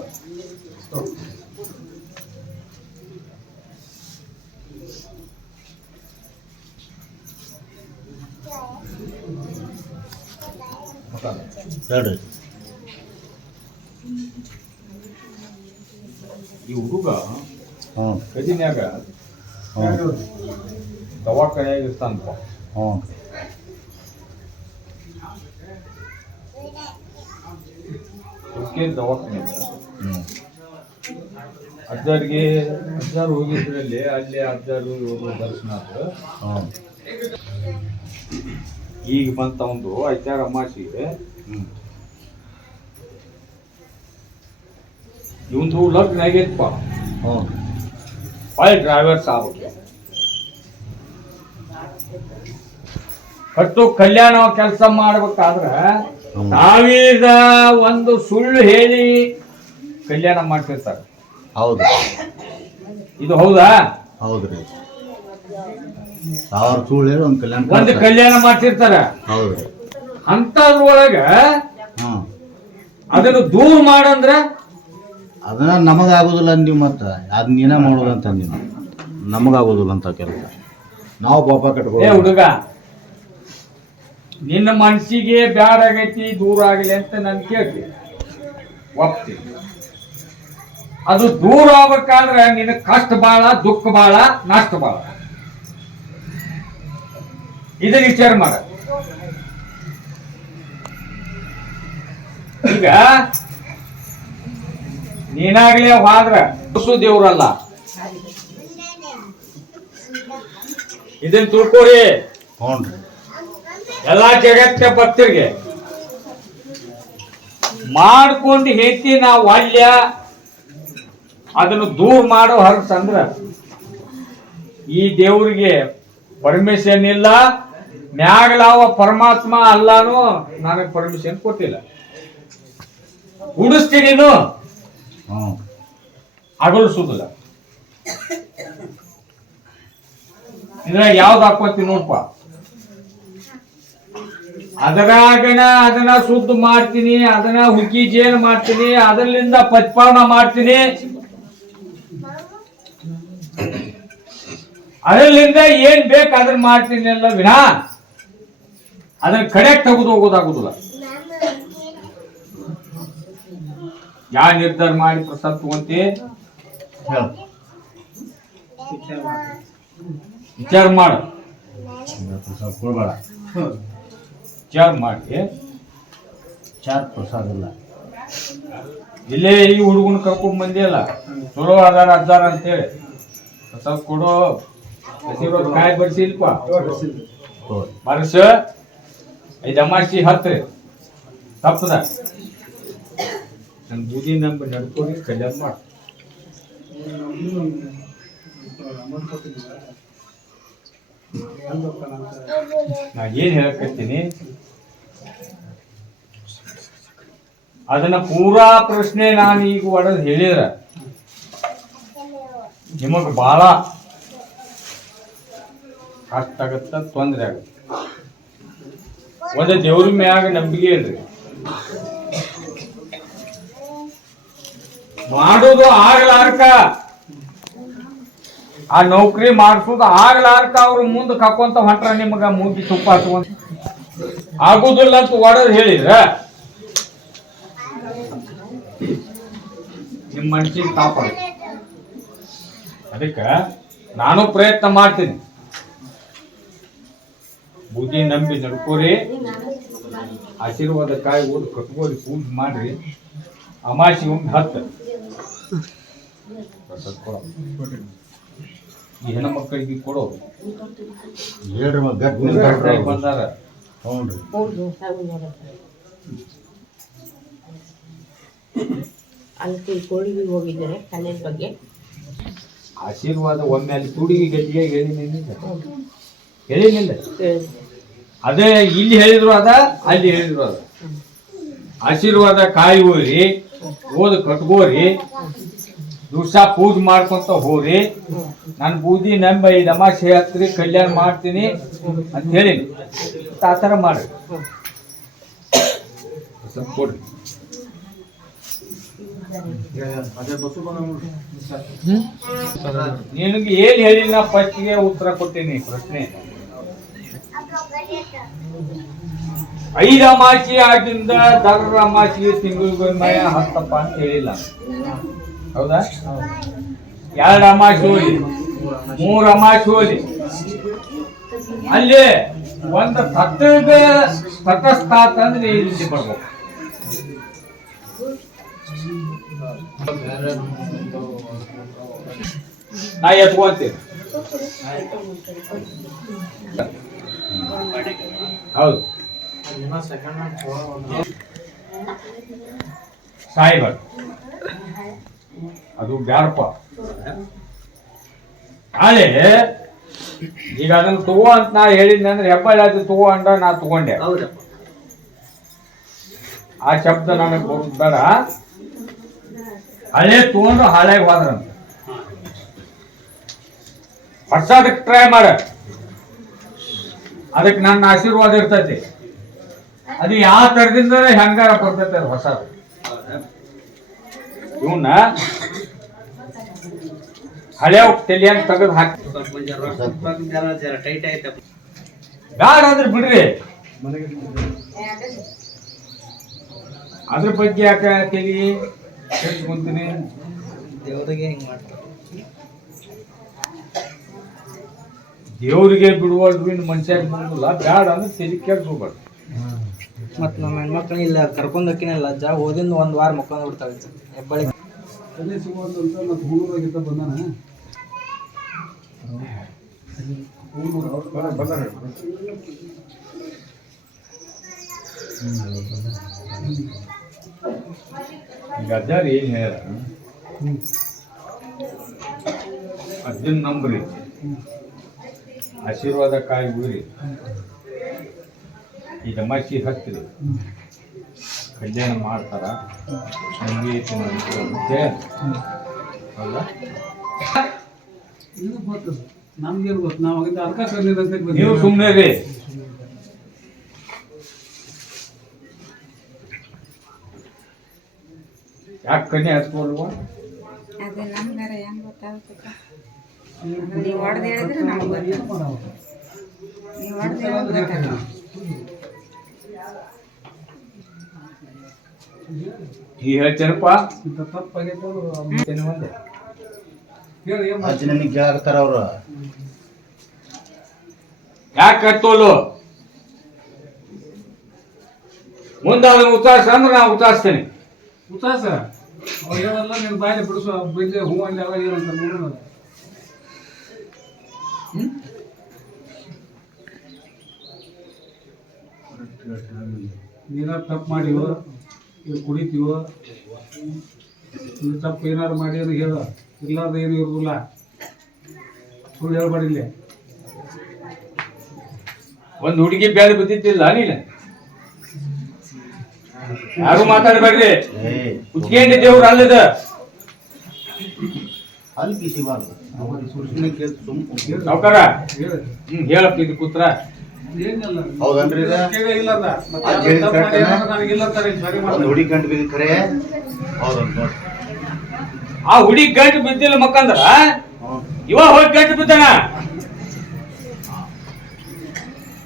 ಹೇಳ್ರಿ. ಈ ಹುಡುಗ ಹ್ಞೂ ಗದಿನ್ಯಾಗ ಹ್ಞೂ ದವಾಖಾನೆಯಾಗ ಇರ್ತಾನಪ್ಪ. ಹ್ಞೂ ದವಾಖಾನೆ ಹ್ಞೂ ಅಜ್ಜಾರು ಹೋಗಿದ್ರಲ್ಲಿ ಅಲ್ಲಿ ಅಜ್ಜಾರು ಇವರು ದರ್ಶನ ಆದ್ರು. ಹ್ಞೂ ಈಗ ಬಂತ ಒಂದು ಐತಾರ ಅಮಾಸಿಗೆ ಹ್ಞೂ ಇವಂದು ಲಗ್ನ ಆಗೈತಪ್ಪ. ಹ್ಞೂ ಬಾಯ್ ಡ್ರೈವರ್ಸ್ ಆಗ್ಬೇಕು. ಕಟ್ಟು ಕಲ್ಯಾಣ ಕೆಲಸ ಮಾಡ್ಬೇಕಾದ್ರ ನಾವೀಗ ಒಂದು ಸುಳ್ಳು ಹೇಳಿ ಕಲ್ಯಾಣ ಮಾಡ್ತಿರ್ತಾರೆ. ಹೌದು ಇದು ಹೌದಾ? ಹೌದ್ರಿ. 1000 ಸುಳ್ಳು ಹೇಳಿ ಒಂದು ಒಂದು ಕಲ್ಯಾಣ ಮಾಡ್ತಿರ್ತಾರ. ಹೌದ್ರಿ. ಅಂತದ್ರೊಳಗ ಹ್ಞೂ ಅದನ್ನು ದೂರ ಮಾಡಂದ್ರ ಅದನ್ನ ನಮಗಾಗೋದಿಲ್ಲ ನೀವು ಮತ್ತೆ ಅದು ನೀನೇ ಮಾಡೋದಂತ ನೀವು ನಮಗಾಗೋದಿಲ್ಲ ಅಂತ ಕೆಲಸ ನಾವು ಪಾಪ ಏ ಕಟ್ಕೋ ಹುಡುಗ, ನಿನ್ನ ಮನ್ಸಿಗೆ ಬ್ಯಾಡ ಆಗೈತಿ, ದೂರ ಆಗಲಿ ಅಂತ ನಾನು ಕೇಳ್ತೀನಿ, ಒಪ್ತೀನಿ. ಅದು ದೂರ ಆಗ್ಬೇಕಾದ್ರೆ ನಿನ್ನ ಕಷ್ಟ ಬಾಳ, ದುಃಖ ಬಾಳ, ನಷ್ಟ ಬಾಳ. ಇದನ್ನ ವಿಚಾರ ಮಾಡ. ಈಗ ನೀನಾಗ್ಲೇ ಹೋದ್ರ ಬಸು ದೇವ್ರಲ್ಲ, ಇದನ್ನ ತಿಳ್ಕೊರಿ. ಹ್ಞೂ ಎಲ್ಲಾ ಜಗತ್ತ ಭಕ್ತರಿಗೆ ಮಾಡ್ಕೊಂಡು ಹೆಂಡತಿ ನಾವು ವಾಲ್ಯ ಅದನ್ನು ದೂರ ಮಾಡೋ ಹೊರತಂದ್ರ ಈ ದೇವ್ರಿಗೆ ಪರ್ಮಿಷನ್ ಇಲ್ಲ. ಮ್ಯಾಗಲಾವ ಪರಮಾತ್ಮ ಅಲ್ಲಾನು ನನಗೆ ಪರ್ಮಿಷನ್ ಕೊಟ್ಟಿಲ್ಲ. ಉಡಿಸ್ತೀನಿ ನೀನು, ಹ್ಞೂ ಅಗಲಿಸುದಿಲ್ಲ. ಇದ್ರಾಗ ಯಾವ್ದು ಹಾಕೋತಿ ನೋಡ್ಪ. ಅದನ್ನ ಶುದ್ಧ ಮಾಡ್ತೀನಿ, ಅದನ್ನ ಹುಗ್ಗಿ ಜೇನು ಮಾಡ್ತೀನಿ, ಅದರಿಂದ ಪಚ್ಪಾವನ ಮಾಡ್ತೀನಿ, ಅದರಿಂದ ಏನ್ ಬೇಕು ಅದನ್ನ ಮಾಡ್ತೀನಿ ಅಲ್ಲ ವಿನಾ ಅದನ್ನ ಕಡೆ ತೆಗೆದು ಹೋಗೋದಾಗುದಿಲ್ಲ. ಯಾ ನಿರ್ಧಾರ ಮಾಡಿ ಪ್ರಸಾದ್ ತಗೊಂತಿ ಹೇಳು ವಿಚಾರ ಮಾಡು. ಸ್ವಲ್ಪ ಕೊಡ್ಬೇಡ. ವಿಚಾರ ಮಾಡಿ ಚಾರ್ ಪ್ರಸಾದ ಇಲ್ಲ. ಇಲ್ಲೇ ಈ ಹುಡುಗನ ಕರ್ಕೊಂಡ್ ಬಂದಿಲ್ಲ, ಚಲೋ ಅದಾರ ಅಜ್ಜಾರ ಅಂತೇಳಿ ಪ್ರಸಾದ್ ಕೊಡು. ಹಸಿರೋದು ಕಾಯಿ ಬರ್ಸಿಲ್ಪ ಬರ್ಸ. 5 ಅಮಾಸಿ ಹತ್ರಿ ತಪ್ಪದ ನನ್ ಬೂದಿ ನಂಬ ನಡ್ಕೊಂಡು ಕಲ್ಯಾಣ ಮಾಡ. ನಾ ಏನ್ ಹೇಳಕತ್ತೀನಿ ಅದನ್ನ ಪೂರಾ ಪ್ರಶ್ನೆ ನಾನು ಈಗ ಒಡದ್ ಹೇಳಿದ್ರ ನಿಮಗ್ ಬಹಳ ಕಷ್ಟ ಆಗತ್ತ, ತೊಂದ್ರೆ ಆಗತ್ತ. ಒಂದು ದೇವ್ರ ಮ್ಯಾಗ ನಂಬಿಕೆ ಇಲ್ರಿ. ಮಾಡೋದು ಆಗ್ಲಾರ್ಕ, ಆ ನೌಕರಿ ಮಾಡ್ಸೋದು ಆಗ್ಲಾರ್ಕ ಅವ್ರು ಮುಂದಕ್ಕೆ ಹಾಕೊಂತ ಹೊಂಟ್ರ ನಿಮಗ ಮೂಗಿ ತುಪ್ಪ ಹಚ್ಕೊಂತ ಆಗುದಿಲ್ಲ ಅಂತ ಒಡದ್ ಹೇಳಿದ್ರ ನಿಮ್ಮ ಮನ್ಸಿಗೆ ತಾಪ. ಅದಕ್ಕೆ ನಾನು ಪ್ರಯತ್ನ ಮಾಡ್ತೀನಿ. ಬುದ್ಧಿ ನಂಬಿ ನಡ್ಕೋರಿ, ಆಶೀರ್ವಾದ ಕಾಯಿ ಓದಿ ಕಟ್ಕೋರಿ, ಪೂಜೆ ಮಾಡ್ರಿ. ಅಮಾಸಿ ಒಮ್ಮೆ 10 ಈ ಹೆಣ್ಮಕ್ಕಳಿಗೆ ಕೊಡೋ ಹೇಳ್ರಿ ಮತ್ತೆ ಬಂದಾರ. ಹ್ಞೂ ರೀ. ಅಲ್ಲಿ ಕೋಳಿಗೆ ಹೋಗಿದ್ದಾರೆ ಕಲ್ಯಾಣ ಬಗ್ಗೆ ಆಶೀರ್ವಾದ ಒಮ್ಮೆ ಅಲ್ಲಿ ತುಡಿಗೆ ಗಟ್ಟಿಗೆ ಹೇಳಿನಿಲ್ಲ. ಅದೇ ಇಲ್ಲಿ ಹೇಳಿದ್ರು ಅದ, ಅಲ್ಲಿ ಹೇಳಿದ್ರು ಅದ. ಆಶೀರ್ವಾದ ಕಾಯಿ ಹೋಗ್ರಿ, ಓದ್ ಕಟ್ಕೋರಿ, ದಿವಸ ಪೂಜೆ ಮಾಡ್ಕೊಂತ ಹೋಗ್ರಿ. ನಾನು ಬೂದಿ ನಂಬ 5 ಅಮಾಸೆ ಹತ್ರಿ ಕಲ್ಯಾಣ ಮಾಡ್ತೀನಿ ಅಂತ ಹೇಳಿನಿ. ಆ ಥರ ಮಾಡ್ರಿ, ಕೊಡ್ರಿ. ನಿನಗೆ ಏನ್ ಹೇಳಿ ನಾ ಫಸ್ಟ್ಗೆ ಉತ್ತರ ಕೊಟ್ಟೀನಿ ಪ್ರಶ್ನೆ. 5 ಅಮಾಸಿ ಆಗಿಂದ ದರ್ರ ಅಮಾಸಿಗೆ ತಿಂಗಳಿಗೊಮ್ಮೆ 10ಪ್ಪ ಅಂತ ಹೇಳಿಲ್ಲ. ಹೌದಾ? 2 ಅಮಾಸೆ ಹೋಗಿ 3 ಅಮಾಸೆ ಹೋಗಿ ಅಲ್ಲಿ ಒಂದು ತಟಸ್ಥ ಅಂತಂದ್ರೆ ಇಲ್ಲಿ ಬರ್ಬೇಕು. ನಾ ಎತ್ಕೊಂತೀನಿ. ಹೌದು ಸಾಯಿಬಾರ್ದು, ಅದು ಬ್ಯಾಡಪ್ಪ. ನಾಳೆ ಈಗ ಅದನ್ನ ತಗೋ ಅಂತ ನಾ ಹೇಳಿದ್ನೆ ಅಂದ್ರೆ ಹೆಬ್ಬಳ್ಳಿ ಅದು ತಗೋ ಅಂಡ ನಾ ತಗೊಂಡೆ. ಆ ಶಬ್ದ ನನಗೆ ಬರೋದು ಬೇಡ. ಹಳೆ ತಗೊಂಡು ಹಾಳಾಗಿ ಹೋದ್ರಂತ. ಹೊಸದಕ್ಕೆ ಟ್ರೈ ಮಾಡ, ಅದಕ್ಕೆ ನನ್ನ ಆಶೀರ್ವಾದ ಇರ್ತೈತಿ. ಅದು ಯಾವ ತರದಿಂದ ಹೆಂಗಾರ ಬರ್ತೈತೆ ಅದು ಹೊಸದು. ಇವನ್ನ ಹಳೆ ತಲೆಯನ್ನು ತೆಗೆದು ಹಾಕಿ ಬ್ಯಾಡ ಅಂದ್ರೆ ಬಿಡ್ರಿ. ಅದ್ರ ಬಗ್ಗೆ ಯಾಕೆ ತಲೆ ಕೆಡ್ಸ್ಕೊಂತೀನಿ? ದೇವರಿಗೆ ಹಿಂಗೆ ಮಾಡ್ತಾರೆ. ದೇವ್ರಿಗೆ ಬಿಡುವಲ್ರಿ ಮನುಷ್ಯಾಗ ಬಂದಿಲ್ಲ. ಬ್ಯಾಡ ಅಂದ್ರೆ ತಲೆ ಕೆಡ್ಸ್ಕೋಬಾರ್ದು. ಮತ್ತು ನಮ್ಮ ಹೆಣ್ಮಕ್ಳು ಇಲ್ಲ ಕರ್ಕೊಂಡು ಹೋಗಿನಲ್ಲ ಜಾ ಓದಿಂದ 1 ವಾರ ಮಕ್ಕೊಂಡು ಬಿಡ್ತಾವೆ ಹೆಬ್ಬಳ್ಳಿ. ತಲೆ ಸಿಗುವಂತ ಮತ್ತೆ ಹೂಳೂರಾಗಿದ್ದ ಬಂದಾನ. ಗದ್ದಾರ ಏನ್ ಹೇಳ ಅಜ್ಜನ್ ನಂಬ್ರಿ, ಆಶೀರ್ವಾದ ಕಾಯಿ ಊರಿ ಈ ದಮಾಸಿ ಹತ್ತಿರಿ, ಕಲ್ಯಾಣ ಮಾಡ್ತಾರ. ನಮ್ಗೇನು ಗೊತ್ತು, ನಾವು ಅರ್ಕ ಕಲಿಯೋದಂತ ನೀವು ಸುಮ್ಮನೆ ರೀ. ಯಾಕೆ ಕನ್ಯೆ ಹಚ್ಕೊಲ್ವ? ಅದು ನಮ್ಗಾರ ಹೆಂಗ್ ಗೊತ್ತಾಗ್ತದ? ನೀವು ಹೊಡೆದು ಹೇಳಿದ್ರೆ ನಮ್ಗೆ ಗೊತ್ತಾಗ. ನೀವು ಹೊಡೆದು ಹೇಳಿದ್ರೆ ಗೊತ್ತಾಗ. ಈ ಹೇಳ್ತೇನಪ್ಪ ಇಂಥ ತಪ್ಪಾಗೈತೆ ಒಂದೇ ಹೇಳಿ ಏನ್ ಅಜ್ಜಿ ನನಗೆ ಕೇಳಾಕತ್ತಾರ ಅವ್ರು. ಯಾಕೆ ಕಟ್ಟೋಲು? ಮುಂದೆ ಅದನ್ನು ಉತ್ತಾರಿಸ ಅಂದ್ರೆ ನಾನು ಉತ್ತಾರಿಸ್ತೇನೆ. ಉತ್ತಾಸ ಅವ್ರು ಹೇಳಲ್ಲ, ನೀನು ಬಾಯಿಲೆ ಬಿಡಿಸೋ ಬಿದ್ದೆ ಹೂ ಅಲ್ಲಿ ಅವ ಏನಂತ ನೋಡೋಣ. ನೀನಾರು ತಪ್ಪು ಮಾಡಿವೋ, ಇದು ಕುಡಿತೀವೋ, ಇದು ತಪ್ಪು ಏನಾರು ಮಾಡಿ ಅಂತ ಹೇಳ. ಇಲ್ಲಾರ್ದ ಏನು ಇರೋದಿಲ್ಲ, ಸುಳ್ಳು ಹೇಳ್ಬೇಡಿ. ಇಲ್ಲಿ ಒಂದು ಹುಡುಗಿ ಬೇರೆ ಬಿದ್ದಿದ್ದಿಲ್ಲ ನೀನು. ಯಾರು ಮಾತಾಡ್ಬೇಡ್ರಿ. ಉಚ್ಕೇಂಡಿ ದೇವ್ರು ಅಲ್ಲದ ಅಲ್ಲಿ ಕಿಸಿಬಾರ್ದು. ಸುಮ್ಮನೆ ಕೇಳಿ ಸುಮ್ಮನೆ ಸಾವ್ಕಾರ ಹೇಳಿ ಹೇಳಪ್ಪ ಇದು ಕೂತ್ರ. ಏನಿಲ್ಲ ಹೌದನ್ರಿ ಇದು? ಇಲ್ಲದ ಅಜ್ಜಿ ಹೇಳಿದ್ correct ಅಣ್ಣ? ನನಗಿಲ್ಲ ಸರಿ ಒಂದು ಮಾಡಿ ಹುಡುಗಿ ಕಂಡು ಬಿದ್ದು ಖರೆ ಹೌದಂತ ನೋಡಿ. ಆ ಹುಡುಗಿ ಗಂಟು ಬಿದ್ದಿಲ್ಲ ಮಕ್ಕಂದ್ರ ಹ್ಞೂ. ಇವ ಹೋಗಿ ಗಂಟು ಬಿದ್ದಾನ.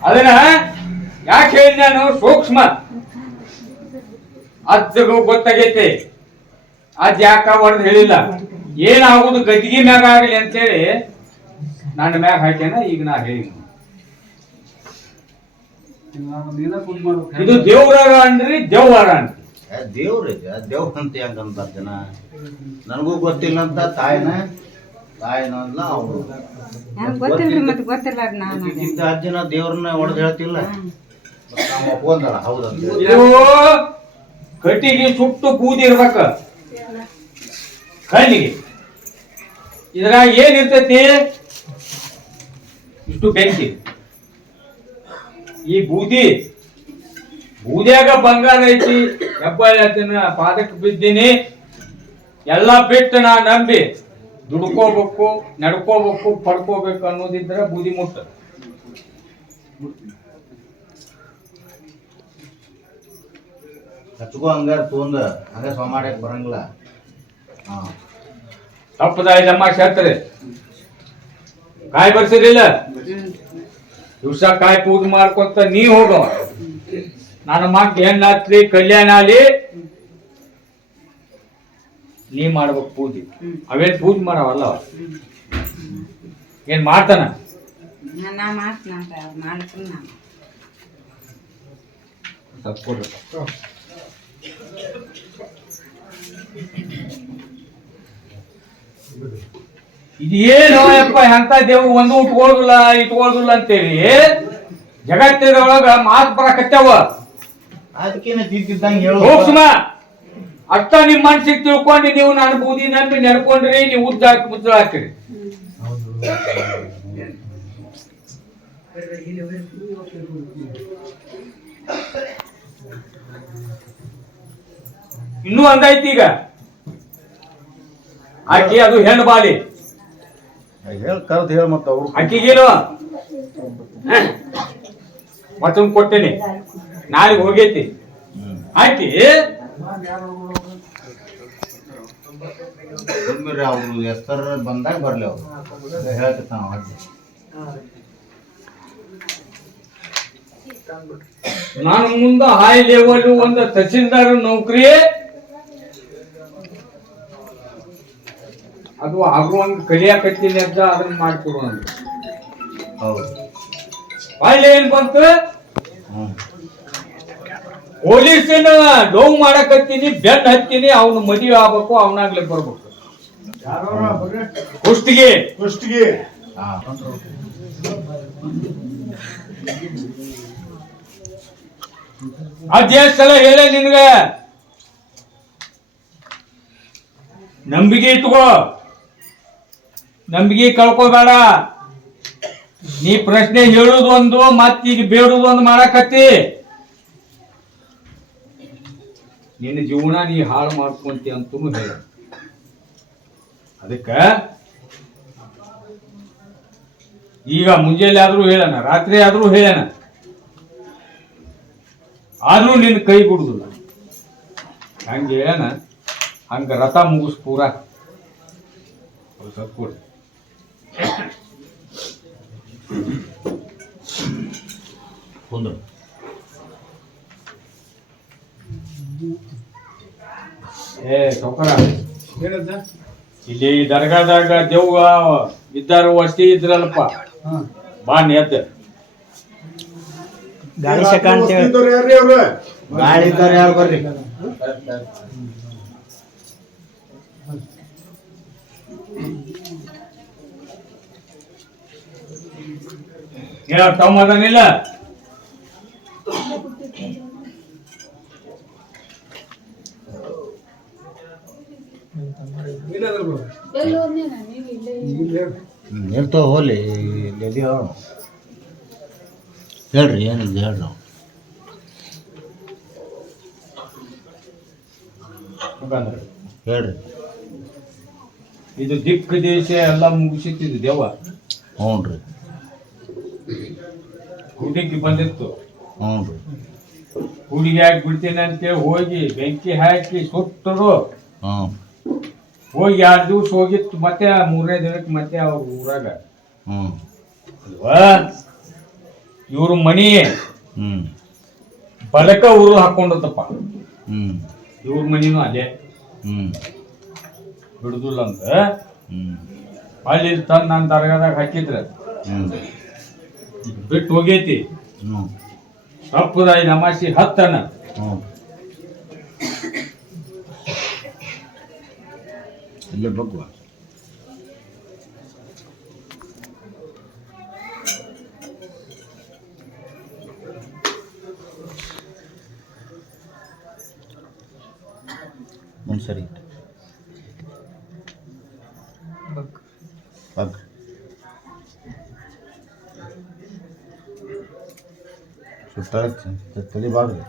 ಅದನ್ನ ಯಾಕೆ ಹೇಳಿ ನಾನು ಸೂಕ್ಷ್ಮ ಅಜ್ಜಗೂ ಗೊತ್ತಾಗೈತಿ. ಅಜ್ಜ ಯಾಕ ಹೊಡೆದು ಹೇಳಿಲ್ಲ. ಏನಾಗುದು ಗದ್ದಿಗೆ ಮ್ಯಾಗ ಆಗಲಿ ಅಂತೇಳಿ ನನ್ನ ಮ್ಯಾಗ ಹಾಕ್ಯಾನ. ಈಗ ನಾ ಹೇಳಿ ನೀನ ಕುಂತ್ ಮಾಡ್ಬೇಕು. ಇದು ದೇವ್ರಾರ ಅನ್ರಿ ದೇವ್ವಾರ ಅನ್ರಿ. ದೇವ್ರ ಇದೆ, ದೇವ್ರ ಅಂತ ಹೆಂಗಂತಾರ ಜನ. ನನಗೂ ಗೊತ್ತಿಲ್ಲ ಅಂತ ತಾಯಿನ ಅಂದ್ಲ ಅವ್ರು. ನಂಗೆ ಗೊತ್ತಿಲ್ರಿ, ಮತ್ತೆ ಗೊತ್ತಿಲ್ಲ ನಾನು. ಇಂಥ ಅಜ್ಜನ ದೇವ್ರನ್ನ ಹೊಡೆದು ಹೇಳ್ತಿಲ್ಲ. ಮತ್ತೆ ನಾವು ಒಪ್ಕೊಂಡಲ್ಲ ಹೌದಂತ ಹೇಳಿ. ಇದು ಕಟ್ಟಿಗೆ ಸುಟ್ಟು ಬೂದಿ ಇರ್ಬೇಕ ಕಣ್ಣಿಗೆ. ಇದ್ರಾಗ ಏನಿರ್ತೈತಿ? ಇಷ್ಟು ಬೆಂಕಿ. ಈ ಬೂದ್ಯಾಗ ಬಂಗಾರ ಐತಿ. ಹೆಬ್ಬಳ್ಳಿ ಪಾದಕ್ಕೆ ಬಿದ್ದೀನಿ. ಎಲ್ಲ ಬಿಟ್ಟು ನಾ ನಂಬಿ ದುಡ್ಕೋಬೇಕು, ನಡ್ಕೋಬೇಕು, ಪಡ್ಕೋಬೇಕು ಅನ್ನೋದಿದ್ರೆ ಬೂದಿ ಮುಟ್ಟ. ಹಚ್ಕೋ ಹಂಗಾರ ತೊಂದ ಹಂಗ ಸೋಮಾಡ್ಯಕ್ ಬರಂಗಿಲ್ಲ. ಹಾ ತಪ್ಪದ ಇದಮ್ಮ ಶಾಸ್ತ್ರಿ ಕಾಯಿ ಬರ್ಸಿರಿಲ್ಲ. ದಿವ್ಸ ಕಾಯಿ ಪೂಜೆ ಮಾಡ್ಕೊಂತ ನೀ ಹೋಗವ. ನನ್ನ ಮಗ ಹೆಣ್ಣಾತ್ಲಿ ಕಲ್ಯಾಣ ಆಲಿ ನೀ ಮಾಡ್ಬೇಕು ಪೂಜೆ. ಅವೇನ್ ಪೂಜೆ ಮಾಡವಲ್ಲ ಅವ. ಏನ್ ಮಾಡ್ತಾನ? ನಾ ಮಾಡ್ತೀನಂತ ಅವ್ರು ಮಾಡ್ತೀನಿ ನಾನು. ಸ್ವಲ್ಪ ಕೊಡ್ರಿ. ಇದೇನು ಯಪ್ಪ ಎಂತ ದೇವ್ ಒಂದು ಇಟ್ಕೊಳ್ಳೋದಿಲ್ಲ ಅಂತೇಳಿ ಜಗತ್ತಿನೊಳಗ ಮಾತು ಬರಕತ್ತಾವ. ಅದಕ್ಕೇನ ತಿದ್ದಿದ್ದಂಗೆ ಹೇಳು. ಸೂಕ್ಷ್ಮ ಅಷ್ಟ ನಿಮ್ ಮನ್ಸಿಗೆ ತಿಳ್ಕೊಂಡು ನೀವು ನನ್ನ ಬೂದಿ ನಂಬಿ ನಡ್ಕೊಂಡ್ರಿ, ನೀವು ಉದ್ದ ಹಾಕಿ ಮುದ್ದ ಹಾಕಿರಿ. ಇನ್ನೂ ಹಂಗೈತಿ ಈಗ. ಆಕಿ ಅದು ಹೆಣ್ಣು ಬಾಲಿ ಹೇಳಿ ಕರೆದು ಹೇಳಿ ಮತ್ತೆ ಅವ್ರು ಆಕಿಗೇನು ಮತ್ತೊಂದು ಕೊಟ್ಟೇನಿ, ನಾಳೆಗೆ ಹೋಗೈತಿ. ಆಕಿ ಅವ್ರು ಹೆಸರು ಬಂದಾಗ ಬರ್ಲಿ ಅವ್ರು ಹೇಳ್ತಿರ್ತಾನ. ನಾನು ಮುಂದ ಹೈ ಲೆವೆಲ್ ಒಂದು ತಹಸೀಲ್ದಾರ್ ನೌಕರಿ ಅದು ಆಗುವಂಗ ಕಲಿಯಾಕತ್ತೀನಿ ಅಂತ ಅದನ್ನ ಮಾಡ್ಕೊಡು ಅಂತ. ಹೌದು. ಅಲ್ಲಿ ಏನ್ ಬಂತು, ಪೊಲೀಸಿನ ಲವ್ ಮಾಡಕತ್ತೀನಿ, ಬೆನ್ ಹತ್ತೀನಿ, ಅವನು ಮದುವೆ ಆಗ್ಬೇಕು, ಅವನಾಗ್ಲಿ ಬರ್ಬೇಕು. ಕುಷ್ಟಿಗೆ ಅದೇಷ್ಟು ಸಲ ಹೇಳ ನಿನ್ಗ, ನಂಬಿಕೆ ಇಟ್ಕೋ, ನಂಬಿಕೆ ಕಳ್ಕೋಬೇಡ. ನೀ ಪ್ರಶ್ನೆ ಹೇಳುದು ಒಂದು, ಮತ್ತೀಗ ಬೇಡುದು ಒಂದು ಮಾಡಕತ್ತಿ. ನಿನ್ನ ಜೀವನ ನೀ ಹಾಳು ಮಾಡ್ಕೊಂತಿ ಅಂತೂ ಹೇಳ. ಅದಕ್ಕ ಈಗ ಮುಂಜಾನೆ ಆದ್ರೂ ಹೇಳಣ, ರಾತ್ರಿ ಆದ್ರೂ ಹೇಳಣ, ಆದ್ರೂ ನಿನ್ನ ಕೈ ಬಿಡುದಿಲ್ಲ. ಹಂಗ ಹೇಳಣ, ಹಂಗ ರಥ ಮುಗಿಸ್ ಪೂರ ಸತ್ಕೊಡಿ. ಕುಂದ್ರು. ಏ ಸೌಕರ, ಇಲ್ಲಿ ದರ್ಗಾದಾಗ ದೇವ್ಗ ಇದ್ದಾರು ವಸ್ತಿ ಇದ್ರಲ್ಪ, ಬಾ ನೇತ್ ಗಾಳಿ ಶಕ ಅಂತ ಹೇಳಿ ಗಾಳಿ ಇದ್ದಾರೆ ಯಾರು ಬರ್ರಿ. ತಮ್ಮ ಅದನಿಲ್ಲ ಇರ್ತಾವ ಹೋಲಿ. ಹೇಳ್ರಿ ಏನಿಲ್ಲ ಹೇಳ್ರಿ. ಹೇಳ್ರಿ. ಇದು ದಿಕ್ಕ ದೇಶ ಎಲ್ಲ ಮುಗಿಸಿತ್ತಿದ್ದು ದೇವ. ಹ್ಞೂ ರೀ. ಹುಡುಗಿ ಬಂದಿತ್ತು, ಹ್ಞೂ ರೀ. ಹುಡುಗಿ ಹಾಕಿ ಬಿಡ್ತೀನಿ ಅಂತೇಳಿ ಹೋಗಿ ಬೆಂಕಿ ಹಾಕಿ ಸುಟ್ಟರು. ಹ್ಞೂ. ಹೋಗಿ 2 ದಿವಸ ಹೋಗಿತ್ತು, ಮತ್ತೆ 3ನೇ ದಿನಕ್ಕೆ ಮತ್ತೆ ಅವ್ರ ಊರಾಗ ಹ್ಞೂ ಅಲ್ವಾ ಇವ್ರ ಮನಿ ಹ್ಞೂ ಬಲಕ ಊರು ಹಾಕೊಂಡತ್ತಪ್ಪ. ಹ್ಞೂ ಇವ್ರ ಮನಿನೂ ಅಲ್ಲೇ ಹ್ಞೂ ಬಿಡುದಿಲ್ಲ ಅಂತ ಹ್ಞೂ ಅಲ್ಲಿ ತಂದು ನಾನು ದರ್ಗಾದಾಗ ಹಾಕಿದ್ರ ಹ್ಞೂ ಬಿಟ್ಟು ಹೋಗೈತಿ. ಹ್ಞೂ ತಪ್ಪದ ನಮಾಸಿ 10 ಹ್ಞೂ ಇಲ್ಲೇ ಬಗ್ವ ಒಂದು ಸರಿ ಬಗ್ ಸುತ್ತ ತಲೆ ಬಾಗ್ರಿ.